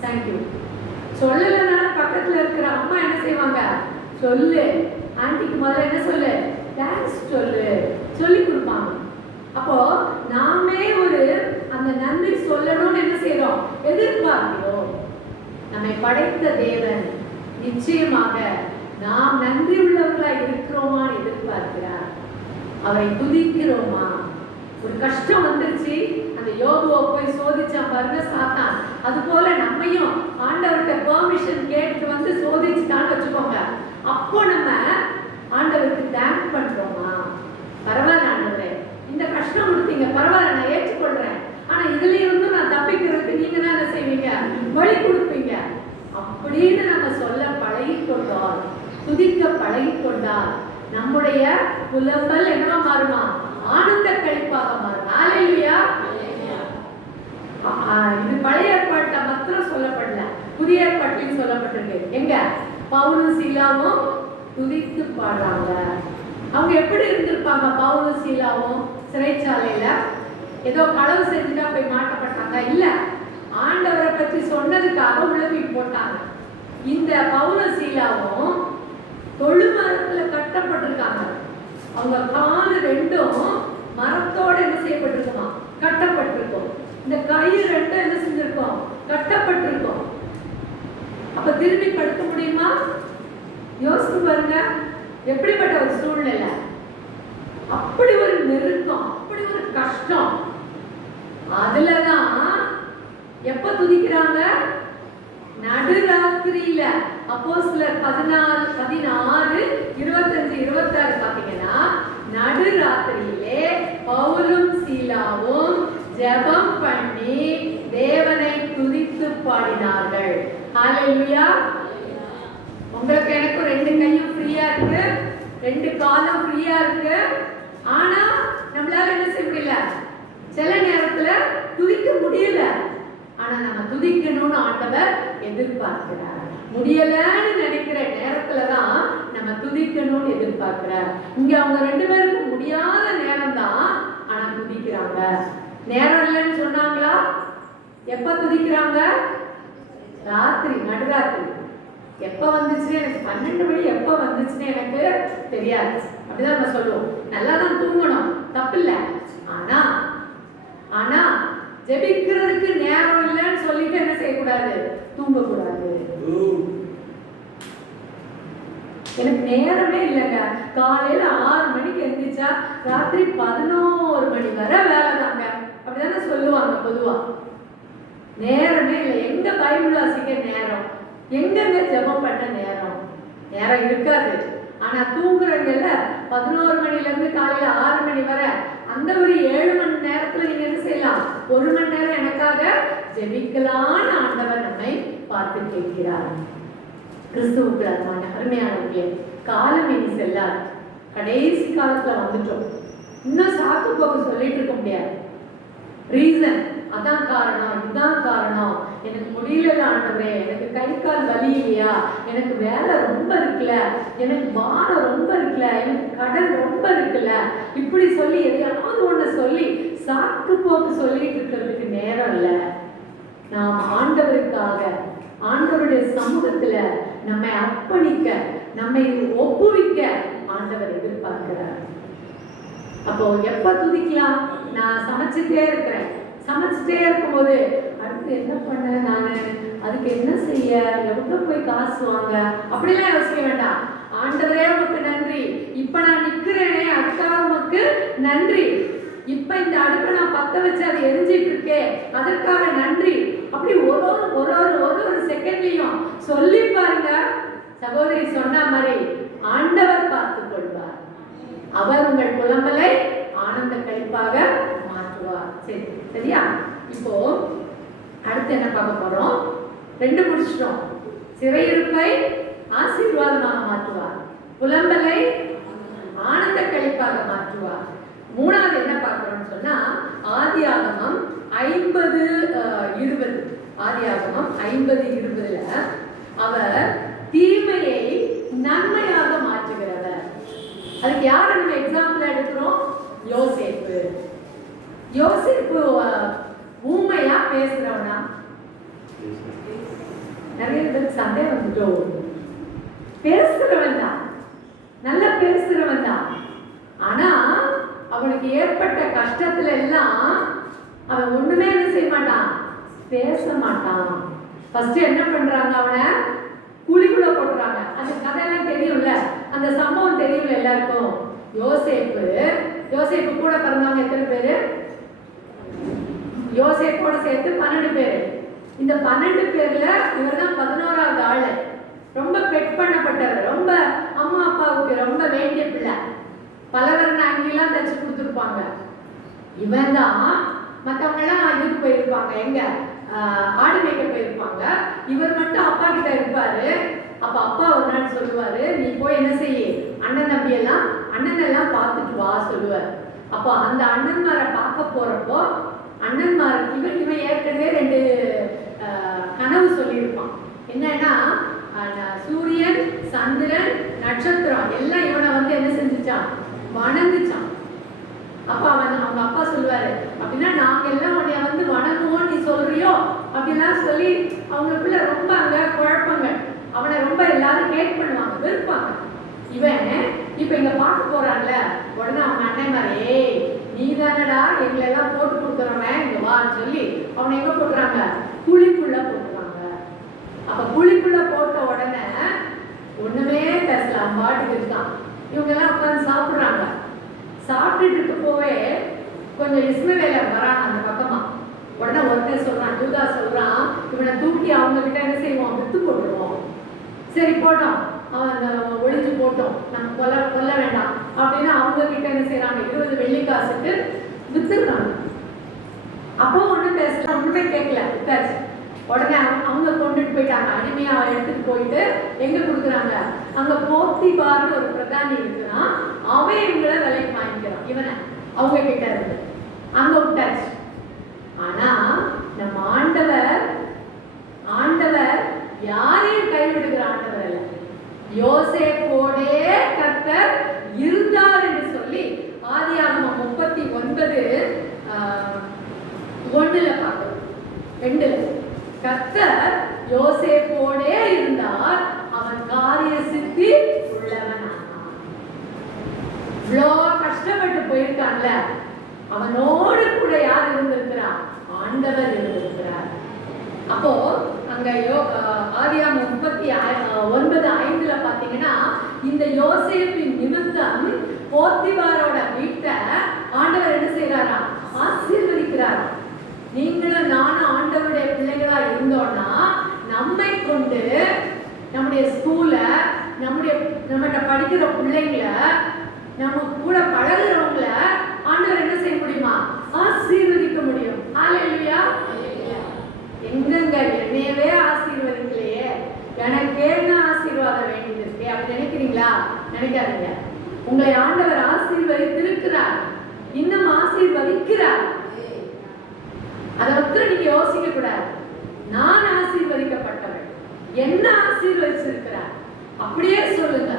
தேங்க்யூ. சொல்லலைனால பக்கத்துல இருக்கிற அம்மா என்ன செய்வாங்க? சொல்லு ஆண்டிக்கு முதல்ல என்ன சொல்லு? தேங்க்ஸ் சொல்லு, சொல்லி கொடுப்பாங்க. அப்போ நாமே அந்த நன்றி சொல்லணும்னு என்ன செய்யறோம்? எதிர்பார்க்கிறோம். நம்மை படைத்த தேவன் நிச்சயமாக நாம் நன்றி உள்ளவர்களாய் இருக்கிறோமான்னு எதிர்பார்க்கிறார். அவரை துதிக்கிறோமா? ஒரு கஷ்டம் வந்துருச்சு, அந்த யோபுவை போய் சோதிச்சான் பாருங்க சாத்தான். அது போல நம்மையும் ஆண்டவர்கிட்ட பெர்மிஷன் கேட்டு வந்து சோதிச்சுட்டான்னு வச்சுக்கோங்க. அப்போ நம்ம ஆண்டவருக்கு தேங்க் பண்றோமா? பரவாயில்ல ஆண்டவரே, இந்த கஷ்டம் கொடுத்தீங்க, பரவாயில்ல நான் ஏற்றுக்கொள்றேன், ஆனா இதுல இருந்து நான் தப்பிக்கிறதுக்கு நீங்க தான் என்ன செய்வீங்க? வழி கொடுப்பீங்க அப்படின்னு நம்ம சொல்ல பழகி கொண்டால், துதிக்க பழகி கொண்டால் நம்முடைய புலம்பல் என்னவா மாறுமா? ஆனந்த கழிப்பாக மாறும். ஹalleluya. இது பழைய ஏற்பாட்டுல மாத்திரம் சொல்லப்படல, புதிய ஏற்பாட்டிலும் சொல்லப்பட்டிருக்கு. எங்க பவுலும் சீலாவும் துதித்து பாடுறாங்க. அவங்க எப்படி இருந்திருப்பாங்க? பவுலும் சீலாவும் சிறைச்சாலையில ஏதோ களவு செஞ்சுட்டா போய் மாட்டப்பட்டாங்க? இல்ல, ஆண்டவரை பற்றி சொன்னதுக்காக உலகி போட்டாங்க. இந்த பவுலும் சீலாவும் தொழுமரத்துல கட்டப்பட்டிருக்காங்க. அவங்க காலு ரெண்டும் மரத்தோட என்ன செய்யப்பட்டிருக்குமா? கட்டப்பட்டிருக்கும். இந்த கை ரெண்டும் என்ன செஞ்சிருக்கோம்? கட்டப்பட்டிருக்கும். அப்ப திரும்பி படுக்க முடியுமா? யோசிச்சு பாருங்க, எப்படிப்பட்ட ஒரு சூழ்நிலை, அப்படி ஒரு நெருக்கம், அப்படி ஒரு கஷ்டம். அதுலதான் எப்ப துதிக்கிறாங்க? நடுராத்திரியில. அப்போஸ்தலர் 14, 25, 26 பாத்தீங்கன்னா நடுராத்திரியிலே பவுலும் சீலாவும் ஜெபம் பண்ணி தேவனை துதித்து பாடினார்கள். ஹalleluya. உங்களுக்கு எனக்கு 2 கையும் ஃப்ரீயா இருக்கு, 2 காலும் ஃப்ரீயா இருக்கு. ஆனா நம்மளால என்ன செய்ய முடியல? சில நேரத்துல துதிக்க முடியல. ஆனா நம்ம துதிக்கணும்னு ஆண்டவர் எதிர்பார்க்கிறார். முடியலன்னு நினைக்கிற நேரத்துலதான் நம்ம துதிக்கணும்னு எதிர்பார்க்கிறார். இங்க அவங்க 2 பேருக்கும் முடியாத நேரம் தான், ஆனா துதிக்கிறாங்க. நேரம் இல்லைன்னு சொன்னாங்களா? எப்ப துதிக்கிறாங்க? ராத்திரி, நடுராத்திரி. எப்ப வந்துச்சுன்னு எனக்கு 12 மணி எப்ப வந்துச்சுன்னு எனக்கு தெரியாது. அப்படிதான் நம்ம சொல்லுவோம். நல்லா தான் தூங்கணும், தப்பில்லை. ஆனா ஆனா ஜெபிக்கிறதுக்கு நேரம் இல்லைன்னு சொல்லிட்டு என்ன செய்யக்கூடாது? தூங்கக்கூடாது. எனக்கு நேரமே இல்லைங்க, காலையில 6 மணிக்கு எழுந்திரிச்சா ராத்திரி 11 மணி வரை வேலை தாங்க, அப்படிதானே சொல்லுவாங்க பொதுவா. நேரமே இல்லை. எங்க பைபிள் வாசிக்க நேரம், எங்கங்க ஜெபம் பண்ண நேரம்? நேரம் இருக்காது. ஆனா தூங்குறவங்கல்ல 11 மணிலேருந்து காலையில 6 மணி வரை அந்த ஒரு 7 மணி நேரத்துல நீங்க என்ன செய்யலாம்? 1 மணி நேரம் எனக்காக ஜெபிக்கலான்னு ஆண்டவர் நம்மை பார்த்து கேட்கிறார். கிறிஸ்துவுக்கு அருமையானவர்களே, காலம் இனி செல்லாது. கடைசி காலத்துல வந்துட்டோம். இன்னும் சாக்கு போக்கு சொல்லிட்டு இருக்க முடியாது. ரீசன் அதான் காரணம், இதுதான் காரணம், எனக்கு முடியல ஆண்டவரே, எனக்கு கை கால் வலி இல்லையா, எனக்கு வேலை ரொம்ப இருக்குல்ல, எனக்கு பாரம் ரொம்ப இருக்குல்ல, எனக்கு கடன் ரொம்ப இருக்குல்ல, இப்படி சொல்லி எதையாவது ஒண்ணு சொல்லி சாக்கு போக்கு சொல்லிட்டு இருக்கிறதுக்கு நேரம் இல்லை. நாம் ஆண்டவருக்காக ஆண்டவருடைய சமூகத்துல நம்மை அர்ப்பணிக்க, நம்மை ஒப்புவிக்க ஆண்டவர் எதிர்பார்க்கிறார். அப்போ எப்ப துதிக்கலாம்? நான் சமைச்சிட்டே இருக்கிறேன், சமைச்சிட்டே இருக்கும்போது அடுத்து என்ன பண்ண, நான் அதுக்கு என்ன செய்ய, எவ்வளோ போய் காசு வாங்க, அப்படிலாம் யோசிக்க வேண்டாம். ஆண்டவரே உமக்கு நன்றி, இப்ப நான் நிக்கிறேனே அதுக்காக உமக்கு நன்றி, இப்ப இந்த அடுப்பை நான் பத்த வச்சு அதை எரிஞ்சிட்டு இருக்கேன் அதற்காக நன்றி. அப்படி ஒரு செகண்ட்லயும் சொல்லி பாருங்க. சகோதரி சொன்ன மாதிரி ஆண்டவர் பார்த்துக் கொள்வார். அவர் உங்கள் புலம்பலை ஆனந்த கழிப்பாக மாற்றுவார். சரி, சரியா? இப்போ அடுத்து என்ன பார்க்க போறோம்? 2 முடிச்சிட்டோம். சிறையிருப்பை ஆசீர்வாதமாக மாற்றுவார், புலம்பலை ஆனந்த கழிப்பாக மாற்றுவார். 3வது என்ன பார்க்கிறோம்னு சொன்னா ஆதியாகமம் 50:20. ஆதியாகமம் 50:20 அவர் தீமையை நன்மையாக மாற்றுகிறவர். அதுக்கு யாரை நம்ம எக்ஸாம்பிள் எடுக்கிறோம்? யோசேப்பு. யோசேப்பு ஊமையா பேசுறவனா? நிறைய பேருக்கு சந்தேகம் வந்துட்டோம். பேசுறவன் தான், நல்லா பேசுறவன் தான். ஆனா அவனுக்கு ஏற்பட்ட கஷ்டத்துல எல்லாம் அவன் ஒண்ணுமே என்ன செய்ய மாட்டான், பேச மாட்டான். ஃபர்ஸ்ட் என்ன பண்றாங்க, அவனை குழிக்குள்ள போடுறாங்க. அந்த கதையெல்லாம் தெரியும்ல, அந்த சம்பவம் தெரியும்ல எல்லாருக்கும். யோசேப்பு கூட பிறந்தவங்க எத்தனை பேரு? யோசேப்போட சேர்த்து 12 பேரு. இந்த 12 பேர்ல இவர் தான் 11வது ஆளு. ரொம்ப பெட் பண்ணப்பட்டவர், ரொம்ப அம்மா அப்பாவுக்கு ரொம்ப வேண்டிய பிள்ளை. பலவர்ண அங்கெல்லாம் தச்சு கொடுத்துருப்பாங்க. இவன் தான். மற்றவங்க எல்லாம் இதுக்கு போயிருப்பாங்க, எங்க ஆடு மேய்க்க போயிருப்பாங்க. இவர் மட்டும் அப்பா கிட்ட இருப்பாரு. அப்ப அப்பா ஒரு நாள் சொல்லுவாரு, நீ போய் என்ன செய்ய, அண்ணன் எல்லாம் பார்த்துட்டு வா சொல்லுவார். அப்போ அந்த அண்ணன்மாரை பார்க்க போறப்போ அண்ணன்மார் இவன் ஏற்கனவே 2 கனவு சொல்லியிருப்பான். என்னன்னா சூரியன், சந்திரன், நட்சத்திரம் எல்லாம் இவனை வந்து என்ன செஞ்சுச்சான், வணங்குச்சான். அப்ப அவங்க அப்பா சொல்லுவாரு, அப்படின்னா நாங்க எல்லாம் உன்னைய வந்து வணங்குவோம் நீ சொல்றியோ அப்படிலாம் சொல்லி அவங்களுக்குள்ள ரொம்ப அங்க குழப்பங்கள். அவனை ரொம்ப எல்லாரும் கேட் பண்ணுவாங்க, வெறுப்பாங்க. இவன் இப்ப இங்க பார்க்க போறான்ல, உடனே அவங்க அண்ணன் மாதிரி நீ தானடா எங்களை எல்லாம் போட்டு கொடுக்குறவன், இங்க வான்னு சொல்லி அவனை எங்க போட்டுறாங்க, குழிக்குள்ள போட்டுறாங்க. அப்ப குழிக்குள்ள போட்ட உடனே ஒண்ணுமே பேசலாம், பாட்டுக்கு இருக்கான். இவங்க எல்லாம் உட்காந்து சாப்பிடுறாங்க. சாப்பிட்டுட்டு இருக்க போவே கொஞ்சம் இஸ்மவேலர் வராங்க அந்த பக்கமா. உடனே ஒருத்தர் சொல்றான், யூதா சொல்றான், இவனை தூக்கி அவங்க கிட்ட என்ன செய்வோம், வித்து போட்டுருவோம். சரி போட்டோம், அவன் ஒளிஞ்சு போட்டோம், நம்ம கொல்ல வேண்டாம் அப்படின்னு அவங்க கிட்ட என்ன செய்யறாங்க, 20 வெள்ளிக்காசுக்கு வித்துடுறாங்க. அப்போ ஒண்ணும் பேசல, ஒண்ணுமே கேட்கல, வித்தாச்சு. உடனே அவங்க கொண்டுட்டு போயிட்டாங்க, அடிமையா எடுத்துட்டு போயிட்டு எங்க கொடுக்குறாங்க, அங்க போத்திபார்னு ஒரு பிரதானி இருக்கிறான், அவன் இவங்களை விலைக்கு வாங்கிக்கிறான். இவனை அவங்க கிட்ட இருந்து அங்க விட்டாச்சு. ஆனா நம்ம ஆண்டவர் யாரையும் கைவிடுகிற ஆண்டவர் அல்ல. யோசேப்போடே கர்த்தர் இருந்தார் என்று சொல்லி ஆதியாகமம் 39:1 பார்க்கிறோம். 2 கர்த்தர் யோசேப்போடே இருந்தார், அவன் காரிய சித்தி உள்ளவனானான். இவ்வளோ கஷ்டப்பட்டு போயிருக்கான்ல, அவனோடு கூட யார் இருந்திருக்கிறார், ஆண்டவர் இருந்திருக்கிறார். அப்போ அங்க ஆதியாகமம் 39:5 பாத்தீங்கன்னா இந்த யோசேப்பின் நிமித்தம் போத்திபாரோட வீட்டை ஆண்டவர் என்ன செய்யறாரா, ஆசீர்வதிக்கிறாரா. நீங்களும் நானும் ஆண்டவருடைய பிள்ளைகளா இருந்தோம்னா நம்மை கொண்டு நம்முடைய ஸ்கூல, நம்முடைய நம்மகிட்ட படிக்கிற பிள்ளைங்கள, நம்ம கூட பழகுறவங்கள ஆண்டவர் என்ன செய்ய முடியுமா? ஆசீர்வதிக்க முடியும். ஹalleluya. எங்கங்க என்னையவே ஆசீர்வதிக்கலையே, எனக்கே என்ன ஆசீர்வாதம் வேண்டியது இருக்கு அப்படி நினைக்கிறீங்களா? நினைக்காதீங்க. உங்களை ஆண்டவர் ஆசீர்வதித்திருக்கிறார், இன்னும் ஆசீர்வதிக்கிறார். அதை பற்றி நீங்க யோசிக்க கூடாது. நான் ஆசீர்வதிக்கப்பட்டவள், என்ன ஆசீர்வதிச்சிருக்கிறார் அப்படியே சொல்லுங்க.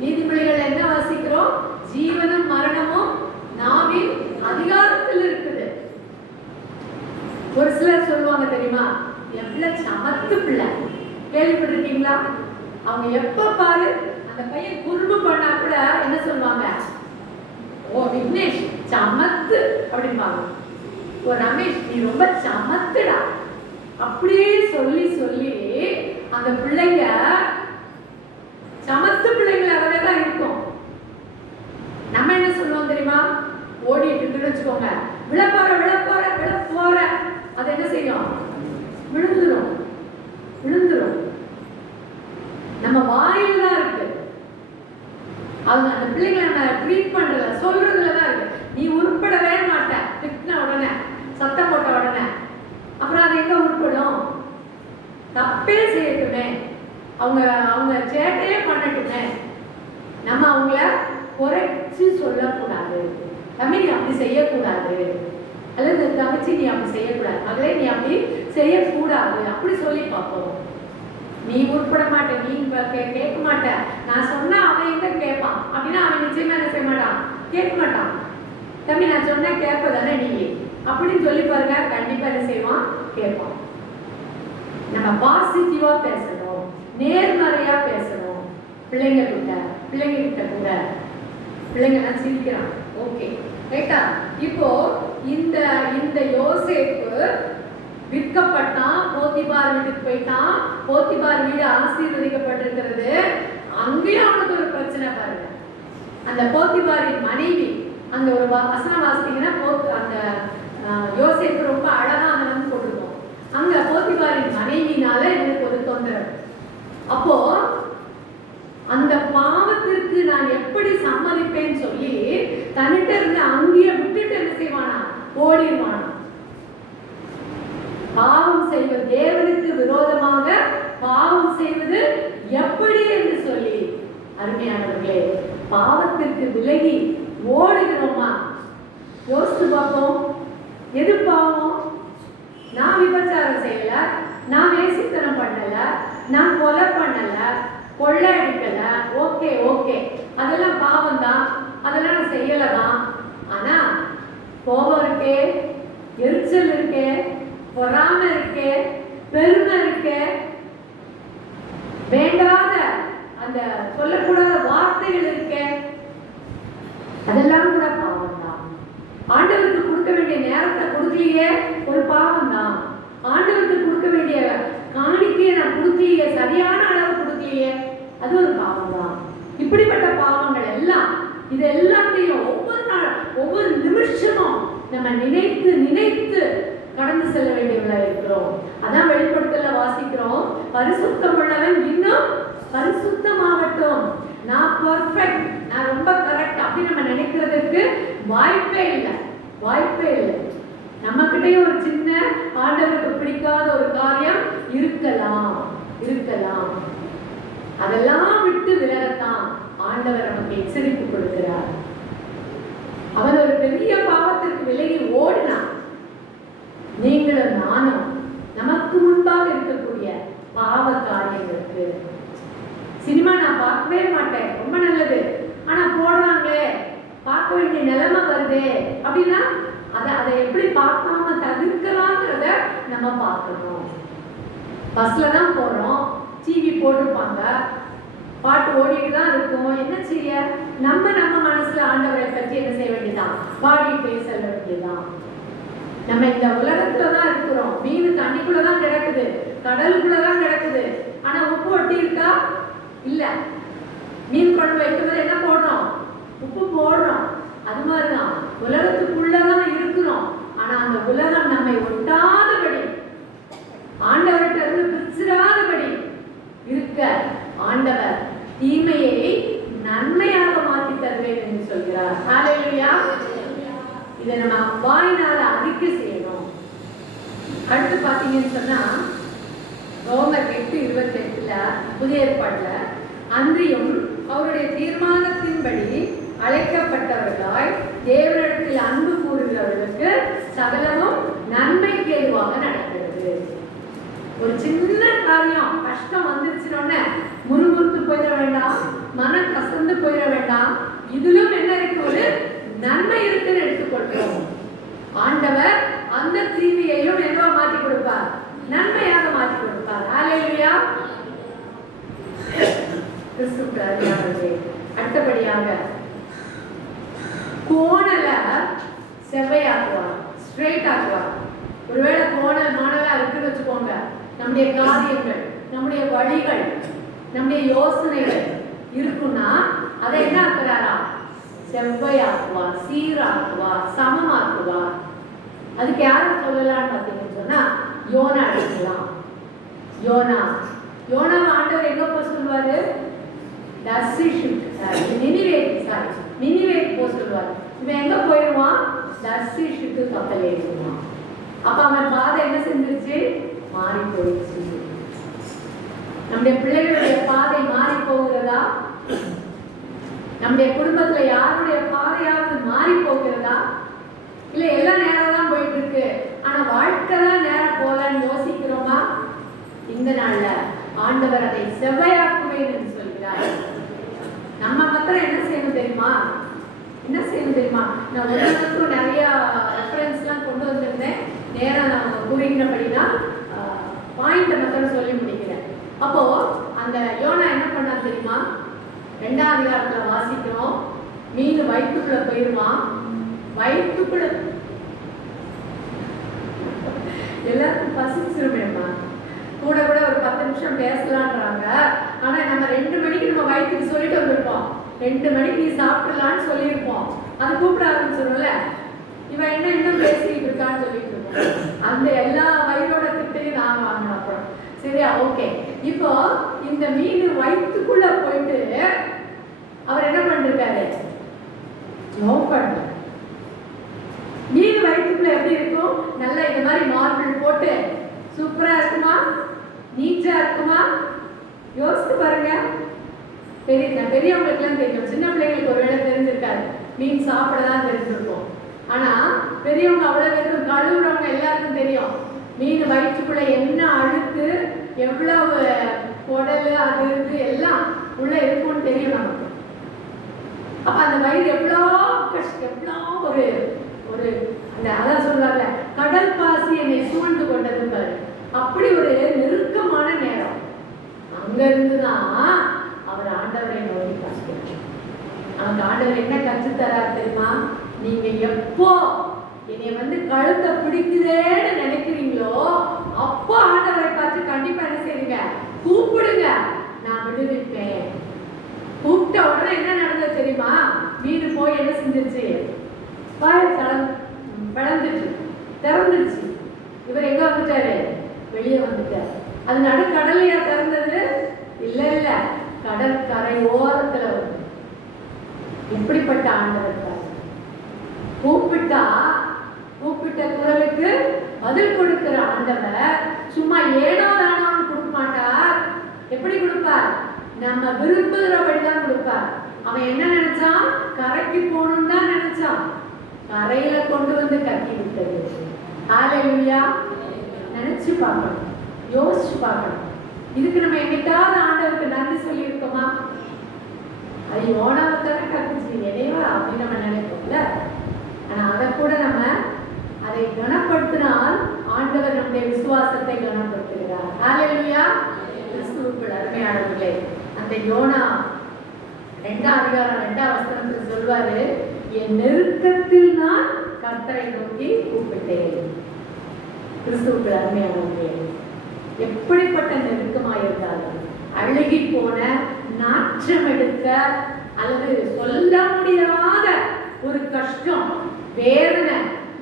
நீதிமொழிகள் என்ன வாசிக்கிறோம்? ஜீவனும் மரணமும் நாவின் அதிகாரத்தில் இருக்குது. ஒரு சிலர் சொல்லுவாங்க தெரியுமா, எவ்வளவு சமத்து பிள்ளை, கேள்விப்பட்டிருக்கீங்களா? அவங்க எப்ப பாரு அந்த பையன் குறும்பு பண்ணா கூட என்ன சொல்லுவாங்க? ஓ விக்னேஷ் சமத்து அப்படிம்பாங்க. ஓ ரமேஷ் நீ ரொம்ப சமத்துடா அப்படியே சொல்லி சொல்லி அந்த பிள்ளைங்க சமத்து பிள்ளைங்களாகவே தான் இருக்கும். நம்ம என்ன சொல்லுவோம் தெரியுமா? ஓடிட்டு இருக்குன்னு வச்சுக்கோங்க, விழப்போற விழப்போற விழப்போற, அது என்ன செய்யும்? விழுந்துரும் விழுந்துரும். நம்ம வாயில தான் இருக்கு. அவங்க அந்த பிள்ளைங்களை நம்ம ட்ரீட் பண்றதுல சொல்றதுல தான் இருக்கு. நீ உருப்படவே மாட்ட, திட்டின உடனே சத்தம் போட்ட உடனே, அப்புறம் அது எங்க உருப்படும்? தப்பே செய்யட்டுமே, அவங்க அவங்க சேட்டையே பண்ணட்டுமே, நம்ம அவங்கள குறைச்சு சொல்லக்கூடாது. தம்பி நீ அப்படி செய்யக்கூடாது, அல்லது தங்கச்சி நீ அப்படி செய்யக்கூடாது, மகளே நீ அப்படி செய்யக்கூடாது அப்படி சொல்லி பார்ப்போம். நீ உட்பட மாட்ட, நீ கேட்க மாட்ட, நான் சொன்னா அவன் எங்க கேட்பான் அப்படின்னா அவன் நிச்சயமா என்ன செய்ய மாட்டான், கேட்க மாட்டான். தம்பி நான் சொன்னா கேட்பதானே நீ அப்படின்னு சொல்லி பாருங்க, கண்டிப்பா என்ன செய்வான்? கேட்பான். நம்ம பாசிட்டிவா பேசணும், நேர்மறையா பேசணும். பிள்ளைங்க கிட்ட கூட பிள்ளைங்க எல்லாம் சிரிக்கிறான், ஓகே ரைட்டா? இப்போ இந்த இந்த யோசேப்பு விற்கப்பட்டான், போத்திபார் வீட்டுக்கு போயிட்டான். போத்திபார் வீடு ஆசீர்வதிக்கப்பட்டிருக்கிறது. அங்கேயும் அவனுக்கு ஒரு பிரச்சனை பாருங்க. அந்த போத்திபாரின் மனைவி, அங்க ஒரு வசனம் வாசித்தீங்கன்னா அந்த யோசேப்பு ரொம்ப அழகா அந்த வந்து போட்டிருக்கோம். அங்க போத்திபாரின் மனைவினால எனக்கு ஒரு தொந்தரவு. அப்போ அந்த பாவத்திற்கு நான் எப்படி சம்மதிப்பேன்னு சொல்லி தன்னிட்ட இருந்து அங்கேயே விட்டுட்டு என்ன செய்வானா? ஓடிடுவானா. பாவம் செய்வது, தேவனுக்கு விரோதமாக பாவம் செய்வது எப்படி என்று சொல்லி, அருமையானவர்களே, பாவத்திற்கு விலகி ஓடுகிறோமா? யோசித்து பார்ப்போம். எது பாவம்? நான் விபச்சாரம் செய்யல, நான் வேசித்தனம் பண்ணல, நான் கொலை பண்ணல, கொள்ளை அடிக்கல, ஓகே ஓகே அதெல்லாம் பாவம் தான், அதெல்லாம் நான் செய்யலதான். ஆனா கோபம் இருக்கே, எரிச்சல் இருக்கே, பொறாமை இருக்கே, பெருமை இருக்கே, வேண்டாத அந்த சொல்லக்கூடாத வார்த்தைகள் இருக்கே, அதெல்லாம் கூட பாவம் தான். ஆண்டவருக்கு கொடுக்க வேண்டிய நேரத்தை கொடுக்கலையே, ஒரு பாவம் தான். ஆண்டவருக்கு கொடுக்க வேண்டிய காணிக்கையை நான் கொடுக்கலையே, சரியான அளவு கொடுக்கலையே, அது ஒரு பாவம் தான். இப்படிப்பட்ட பாவங்கள் எல்லாம், இது எல்லாத்தையும் ஒவ்வொரு நாள் ஒவ்வொரு நிமிஷமும் நம்ம நினைத்து நினைத்து கடந்து செல்ல வேண்டியவர்களா இருக்கிறோம். அதான் வெளிப்படுத்தல வாசிக்கிறோம், பரிசுத்தம் உள்ளவன் இன்னும் பரிசுத்தமாகட்டும். நான் பர்ஃபெக்ட், நான் ரொம்ப கரெக்ட் அப்படி நம்ம நினைக்கிறதுக்கு வாய்ப்பே இல்லை, வாய்ப்பே இல்லை. நம்ம கிட்டே ஒரு சின்ன ஆண்டவருக்கு பிடிக்காத ஒரு காரியம் இருக்கலாம் இருக்கலாம். அதெல்லாம் விட்டு விலகத்தான் ஆண்டவர் நமக்கு எச்சரிப்பு கொடுக்கிறார். அவன் ஒரு பெரிய பாவத்திற்கு விலகி ஓடினான். நீங்களும் நானும் நமக்கு முன்பாக இருக்கக்கூடிய பாவ காரியங்களுக்கு, சினிமா நான் பார்க்கவே மாட்டேன், ரொம்ப நல்லது, ஆனா போடுறாங்களே, பார்க்க வேண்டிய நிலைமை வருதே அப்படின்னா அதை எப்படி பார்க்காம தவிர்க்கலாங்கிறத நம்ம பார்க்கணும். பஸ்ல தான் போறோம், டிவி போட்டிருப்பாங்க, பாட்டு ஓடிட்டு தான் இருக்கும். என்ன செய்ய, நம்ம மனசுல ஆண்டவரை பற்றி என்ன செய்ய வேண்டியதான், பாடிட்டே செல்ல வேண்டியதான். நம்ம இந்த உலகத்துல தான் இருக்கிறோம். மீன் தண்ணிக்குள்ளதான் கிடக்குது, கடலுக்குள்ளதான் கிடக்குது. ஆனா உப்பு ஒட்டி இருக்கா? இல்ல. மீன் குழம்பு வைக்கும்போது என்ன போடுறோம்? உப்பு போடுறோம். அது மாதிரிதான் உலகத்துக்குள்ளதான் இருக்கிறோம். ஆனா அந்த உலகம் நம்மை ஒட்டாதபடி, ஆண்டவர்கிட்ட இருந்து பிரிச்சிடாதபடி இருக்க ஆண்டவர் தீமையை நன்மையாக மாற்றி தருவேன் என்று சொல்கிறார். ஹல்லேலூயா. இதை நம்ம வாயினால அறிக்கை செய்யணும். அடுத்து பார்த்தீங்கன்னு சொன்னா ரோமர் 8:28 புதிய ஏற்பாடுல, அன்றியும் அவருடைய தீர்மானத்தின்படி அழைக்கப்பட்டவர்களாய் தேவனிடத்தில் அன்பு கூறுகிறவர்களுக்கு சகலமும் நன்மைக்கு ஏதுவாக நடக்கிறது. ஒரு சின்ன காரியம் கஷ்டம் வந்துருச்சுன்னு முறுமுறுத்து போயிட வேண்டாம், மனம் கசந்து போயிட வேண்டாம். இதிலும் என்ன இருக்கு? ஒரு நன்மை இருக்குன்னு எடுத்துக்கொள்கிறோம். ஆண்டவர் அந்த தீமையையும் என்னவா மாற்றி கொடுப்பார்? நன்மையாக மாற்றி கொடுப்பார். ஹல்லேலூயா. கிறிஸ்துவுக்கு அருமையானவர்களே, அடுத்தபடியாக கோணல செவ்வையாக்குவார், ஸ்ட்ரெயிட் ஆக்குவார். ஒருவேளை கோணல் மாணலா இருக்குன்னு வச்சுக்கோங்க, நம்முடைய காரியங்கள், நம்முடைய வழிகள், நம்முடைய யோசனைகள் இருக்குன்னா அதை என்ன ஆக்குறாரா? செவ்வையாக்குவார், சீராக்குவார், சமமாக்குவார். அதுக்கு யாரும் சொல்லலாம்னு பார்த்தீங்கன்னு சொன்னா யோனா எடுக்கலாம். யோனா ஆண்டவர் எங்க போக சொல்லுவாரு? நினிவே போக சொல்லுவாரு. இவன் எங்க போயிடுவான்? தர்ஷீஷுக்கு கப்பல் ஏறிடுவான். அப்ப அவன் பாதை என்ன செஞ்சிருச்சு? மாறி போயிடுச்சு. நம்முடைய பிள்ளைகளுடைய பாதை மாறி போகிறதா? நம்முடைய குடும்பத்துல யாருடைய பாதையாவது மாறி போகிறதா? இல்ல எல்லாம் நேரம் தான் போயிட்டு இருக்கு, ஆனா வாழ்க்கை தான் நேரம் போலன்னு யோசிக்கிறோமா? இந்த நாள்ல ஆண்டவர் அதை செவ்வையாக்குவேன் என்று சொல்கிறார். நம்ம மாத்திரம் என்ன செய்யணும் தெரியுமா? என்ன செய்யணும் தெரியுமா? நான் உலகத்துக்கும் நிறைய ரெஃபரன்ஸ்லாம் கொண்டு வந்திருந்தேன். நேரம் நான் கூறுகிறபடினா பாயிண்ட் மாத்திரம் சொல்லி முடிக்கிறேன். அப்போ அந்த யோனா என்ன பண்ணா தெரியுமா? 2ஆம் அதிகாரத்துல வாசிக்கிறோம், மீன் வயிற்றுக்குள்ள போயிருவான். வயிற்றுக்குள்ள எல்லாருக்கும் பசிச்சிருமேம்மா. கூட கூட ஒரு 10 நிமிஷம் பேசலான்றாங்க. ஆனா நம்ம 2 மணிக்கு நம்ம வயிற்றுக்கு சொல்லிட்டு வந்திருப்போம், 2 மணிக்கு நீ சாப்பிடலான்னு சொல்லியிருப்போம். அது கூப்பிட ஆரம்பிச்சிடும்ல, இவன் என்ன இன்னும் பேசிட்டு இருக்கான்னு சொல்லிட்டு இருக்கோம். அந்த எல்லா வயிறோட திட்டையும் நான் வாங்கினோம். அப்புறம் சரியா, ஓகே. இப்போ இந்த மீன் வயிற்றுக்குள்ள போயிட்டு அவர் என்ன பண்ணிருக்காரு? மீன் வயிற்றுக்குள்ள எப்படி இருக்கும்? நல்லா இந்த மாதிரி மார்பிள் போட்டு சூப்பரா இருக்குமா? நீட்டா இருக்குமா? யோசித்து பாருங்க. பெரியவங்களுக்கு எல்லாம் தெரியும், சின்ன பிள்ளைங்களுக்கு ஒருவேளை தெரிஞ்சிருக்காது, மீன் சாப்பிடதான் தெரிஞ்சிருக்கும். ஆனா பெரியவங்க அவ்வளவு பேருக்கும், கழுவுறவங்க எல்லாருக்கும் தெரியும் மீன் வயிற்றுக்குள்ள என்ன அழுக்கு, எவ்வளவு குடல், அது இது எல்லாம் உள்ள இருக்கும்னு தெரியும் நமக்கு. அப்ப அந்த வயிறு எவ்வளோ கஷ்டம், எவ்வளோ ஒரு ஒரு அந்த அதான் சொல்றாங்க, கடல் பாசி என்னை சூழ்ந்து கொண்டது பாரு. அப்படி ஒரு நெருக்கமான நேரம். அங்க இருந்துதான் அவர் ஆண்டவரை நோக்கி பார்க்கிறார். அவங்க ஆண்டவர் என்ன கற்றுத்தரார் தெரியுமா? நீங்க எப்போ என்னை கழுத்தை பிடிக்குதேன்னு நினைக்கிறீங்களோ அப்போ ஆண்டவரை பார்த்து கண்டிப்பா என்ன செய்யுங்க? கூப்பிடுங்க, நான் விடுவிப்பேன். கூப்பிட்ட உடனே என்ன நடந்தது தெரியுமா? மீன் போய் என்ன செஞ்சிருச்சு? பிளந்துச்சு, திறந்துருச்சு. இவர் எங்க வந்துட்டாரு? வெளியே வந்துட்டார். அது நடுக்கடலையா திறந்தது? இல்ல இல்ல, கடற்கரை ஓரத்துல வந்து. எப்படிப்பட்ட ஆண்டவர்! கூப்பிட்ட குரலுக்கு பதில் கொடுக்கிற ஆண்டவர் சும்மா ஏனோ தானோன்னு கொடுக்க மாட்டார். எப்படி கொடுப்பார்? நம்ம விரும்புகிறபடிதான் கொடுப்பார். அவன் என்ன நினைச்சான்? கரைக்கு போகணும்னு தான் நினைச்சான். கரையில கொண்டு வந்து கட்டி விட்டது. ஹல்லேலூயா. நினைச்சு பார்க்கணும், யோசிச்சு பார்க்கணும். இதுக்கு நம்ம என்னைக்காவது ஆண்டவருக்கு நன்றி சொல்லி இருக்கோமா? அது யோனாவத்தானே கத்துச்சு, என்னைவா அப்படின்னு நம்ம நினைப்போம்ல. ஆனா அதை கூட நம்ம அதை கனப்படுத்தினால் ஆண்டவர் நம்முடைய விசுவாசத்தை கனப்படுத்துகிறார். ஹல்லேலூயா. கிறிஸ்துவுக்குள் அருமையானவர்களே, அந்த யோனா 2ஆம் அதிகாரம் 2ஆம் வசனத்தில் சொல்வாரு, என் நெருக்கத்தில் நான் கர்த்தரை நோக்கி கூப்பிட்டேன். கிறிஸ்துவுக்குள் அருமையானவர்களே, எப்படிப்பட்ட நெருக்கமாக இருந்தாலும் அழுகி போன, நாற்றம் எடுக்க அல்லது சொல்ல முடியாத ஒரு கஷ்டம், வேதனை,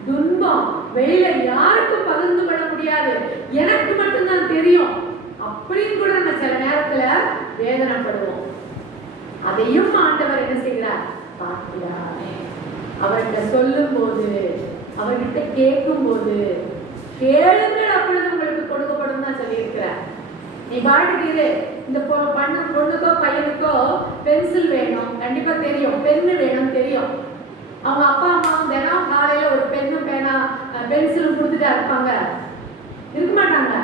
துன்பம் வெளியில யாருக்கும் பகிர்ந்து கொள்ள முடியாது, எனக்கு மட்டும்தான் தெரியும் அப்படின்னு கூட நம்ம சில நேரத்துல வேதனைப்படுவோம். அதையும் ஆண்டவர் என்ன செய்கிறார்? பார்க்கிறார். அவர்கிட்ட சொல்லும் போது, அவர்கிட்ட கேட்கும் போது, கேளுங்கள் அப்பொழுது உங்களுக்கு கொடுக்கப்படும் தான் சொல்லியிருக்கிறார். நீ பாட்டுக்கு இந்த பொண்ணுக்கோ பையனுக்கோ பென்சில் வேணும், கண்டிப்பா தெரியும், பென்னு வேணும் தெரியும். அவங்க அப்பா அம்மாவும் தினம் காலையில ஒரு பென்னும் பென்சிலும் கொடுத்துட்டா இருப்பாங்க? இருக்க மாட்டாங்க.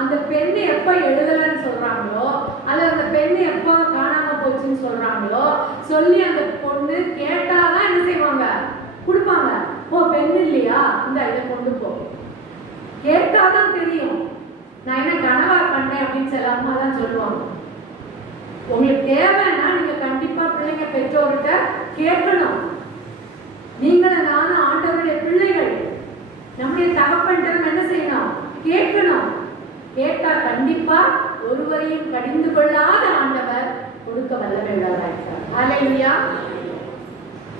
அந்த பெண்ணு எப்ப எழுதலன்னு சொல்றாங்களோ, அல்லது அந்த பெண்ணு எப்போ காணாம போச்சுன்னு சொல்றாங்களோ, சொல்லி அந்த பொண்ணு கேட்டாதான் என்ன செய்வாங்க? கொடுப்பாங்க. ஓ, பெண் இல்லையா, இந்த இதை கொண்டு போ. கேட்டாதான் தெரியும். நான் என்ன கனவா பண்ணேன் அப்படின்னு சில அம்மா தான் சொல்லுவாங்க. உங்களுக்கு தேவைன்னா நீங்க கண்டிப்பா பிள்ளைங்க பெற்றோர்கிட்ட கேட்கணும். நீங்களும் நானும் ஆண்டவருடைய பிள்ளைகள். நம்முடைய தகப்பன்கிட்ட என்ன செய்யணும்? கேட்கணும். கேட்டா கண்டிப்பா ஒருவரையும் கடிந்து கொள்ளாத ஆண்டவர் கொடுக்க வல்லமையுள்ளவராக இருக்கிறார். ஹல்லேலூயா.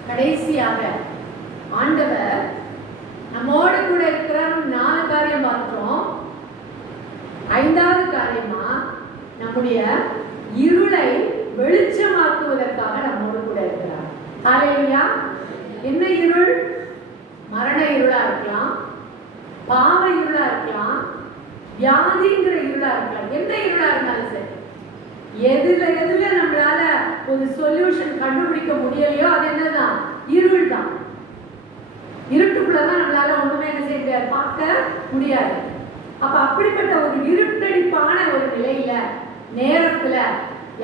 கடைசியாக ஆண்டவர் நம்மோடு கூட இருக்கிறார். 4 காரியம் பார்த்தோம். 5வது காரியமா நம்முடைய இருளை வெளிச்சமாக்குவதற்காக நம்மோடு கூட இருக்கிறார். ஹல்லேலூயா. என்ன இருள்? மரண இருளா இருக்கலாம், பாவ இருளா இருக்கலாம், வியாதிங்கிற இருளா இருக்கலாம். எந்த இருளா இருந்தாலும் சரி, எதுல நம்மளால ஒரு சொல்யூஷன் கண்டுபிடிக்க முடியலையோ அது என்னதான்? இருள் தான். இருட்டுக்குள்ளதான் நம்மளால ஒண்ணுமே என்ன செய்ய முடியாது, பார்க்க முடியாது. அப்ப அப்படிப்பட்ட ஒரு இருட்டடிப்பான ஒரு நிலையில நேரத்துல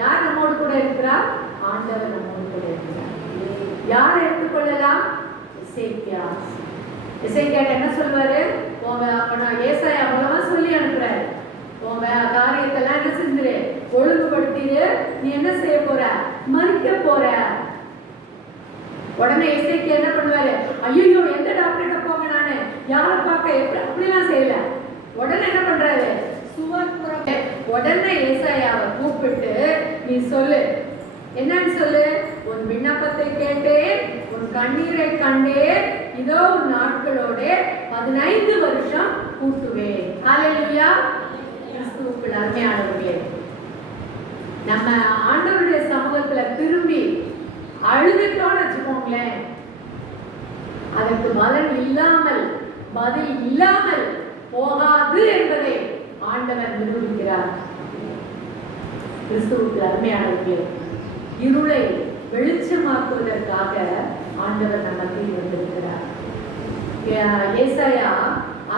யார் நம்மோடு கூட இருக்கிறார்? ஆண்டவர் நம்மோடு கூட இருக்கிறார். யார் எடுத்துக்கொள்ளலாம்? எசேக்கியா என்ன சொல்வாரு? ஏசாயா மூலமா சொல்லி அனுப்புறாரு. உன் காரியத்தெல்லாம் என்ன செஞ்சிரு, ஒழுங்குபடுத்திடு. நீ என்ன செய்ய போற? மறிக்க போற. உடனே எசேக்கியா என்ன பண்ணுவாரு? ஐயோ, எந்த டாக்டர்கிட்ட போங்க, நானு யாரை பார்க்க, அப்படிலாம் செய்யல. உடனே என்ன பண்றாரு? உடனே ஏசாயாவை கூப்பிட்டு நீ சொல்லு. என்னன்னு சொல்லு? உன் விண்ணப்பத்தை கேட்டேன், உன் கண்ணீரை கண்டேன், இதோ உன் நாட்களோட 15 வருஷம் கூட்டுவேன். ஹல்லேலூயா. கிறிஸ்துவுக்குள் அருமையானவர்களே, நம்ம ஆண்டவருடைய சமூகத்துல திரும்பி அழுதுட்டோம்னு வச்சுக்கோங்களேன், அதற்கு பதில் இல்லாமல் போகாது என்பதை ஆண்டவர் நிரூபிக்கிறார். கிறிஸ்துவுக்கு அருமையானவர்களே, இருளை வெளிச்சமாக்குவதற்காக ஆண்டவர் நமக்கு வந்திருக்கிறார். ஏசாயா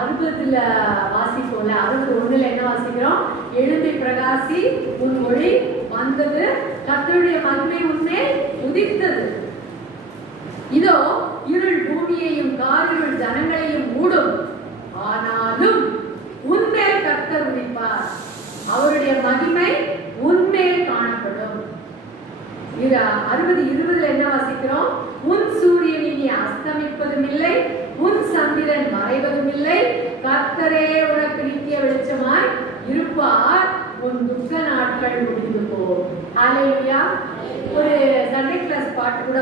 60 வாசிப்போம்ல, 61 என்ன வாசிக்கிறோம்? எழும்பி பிரகாசி, உன் ஒளி வந்தது, கர்த்தருடைய மகிமை உன்மேல் உதித்தது. இதோ இருள் பூமியையும் காரிருள் ஜனங்களையும் மூடும், ஆனாலும் உன்மேல் கர்த்தர் உதிப்பார், அவருடைய மகிமை உன்மேல் காணப்படும். 60:20 என்ன வாசிக்கிறோம்? உன் சூரியன் இனி அஸ்தமிப்பதும் இல்லை, உன் சந்திரன் மறைவதும் இல்லை, கர்த்தரே உனக்கு நித்திய வெளிச்சமாய் இருப்பார், உன் துக்க நாட்கள் முடிந்து போ. ஹல்லேலூயா. ஒரு சண்டே கிளாஸ் பாட்டு கூட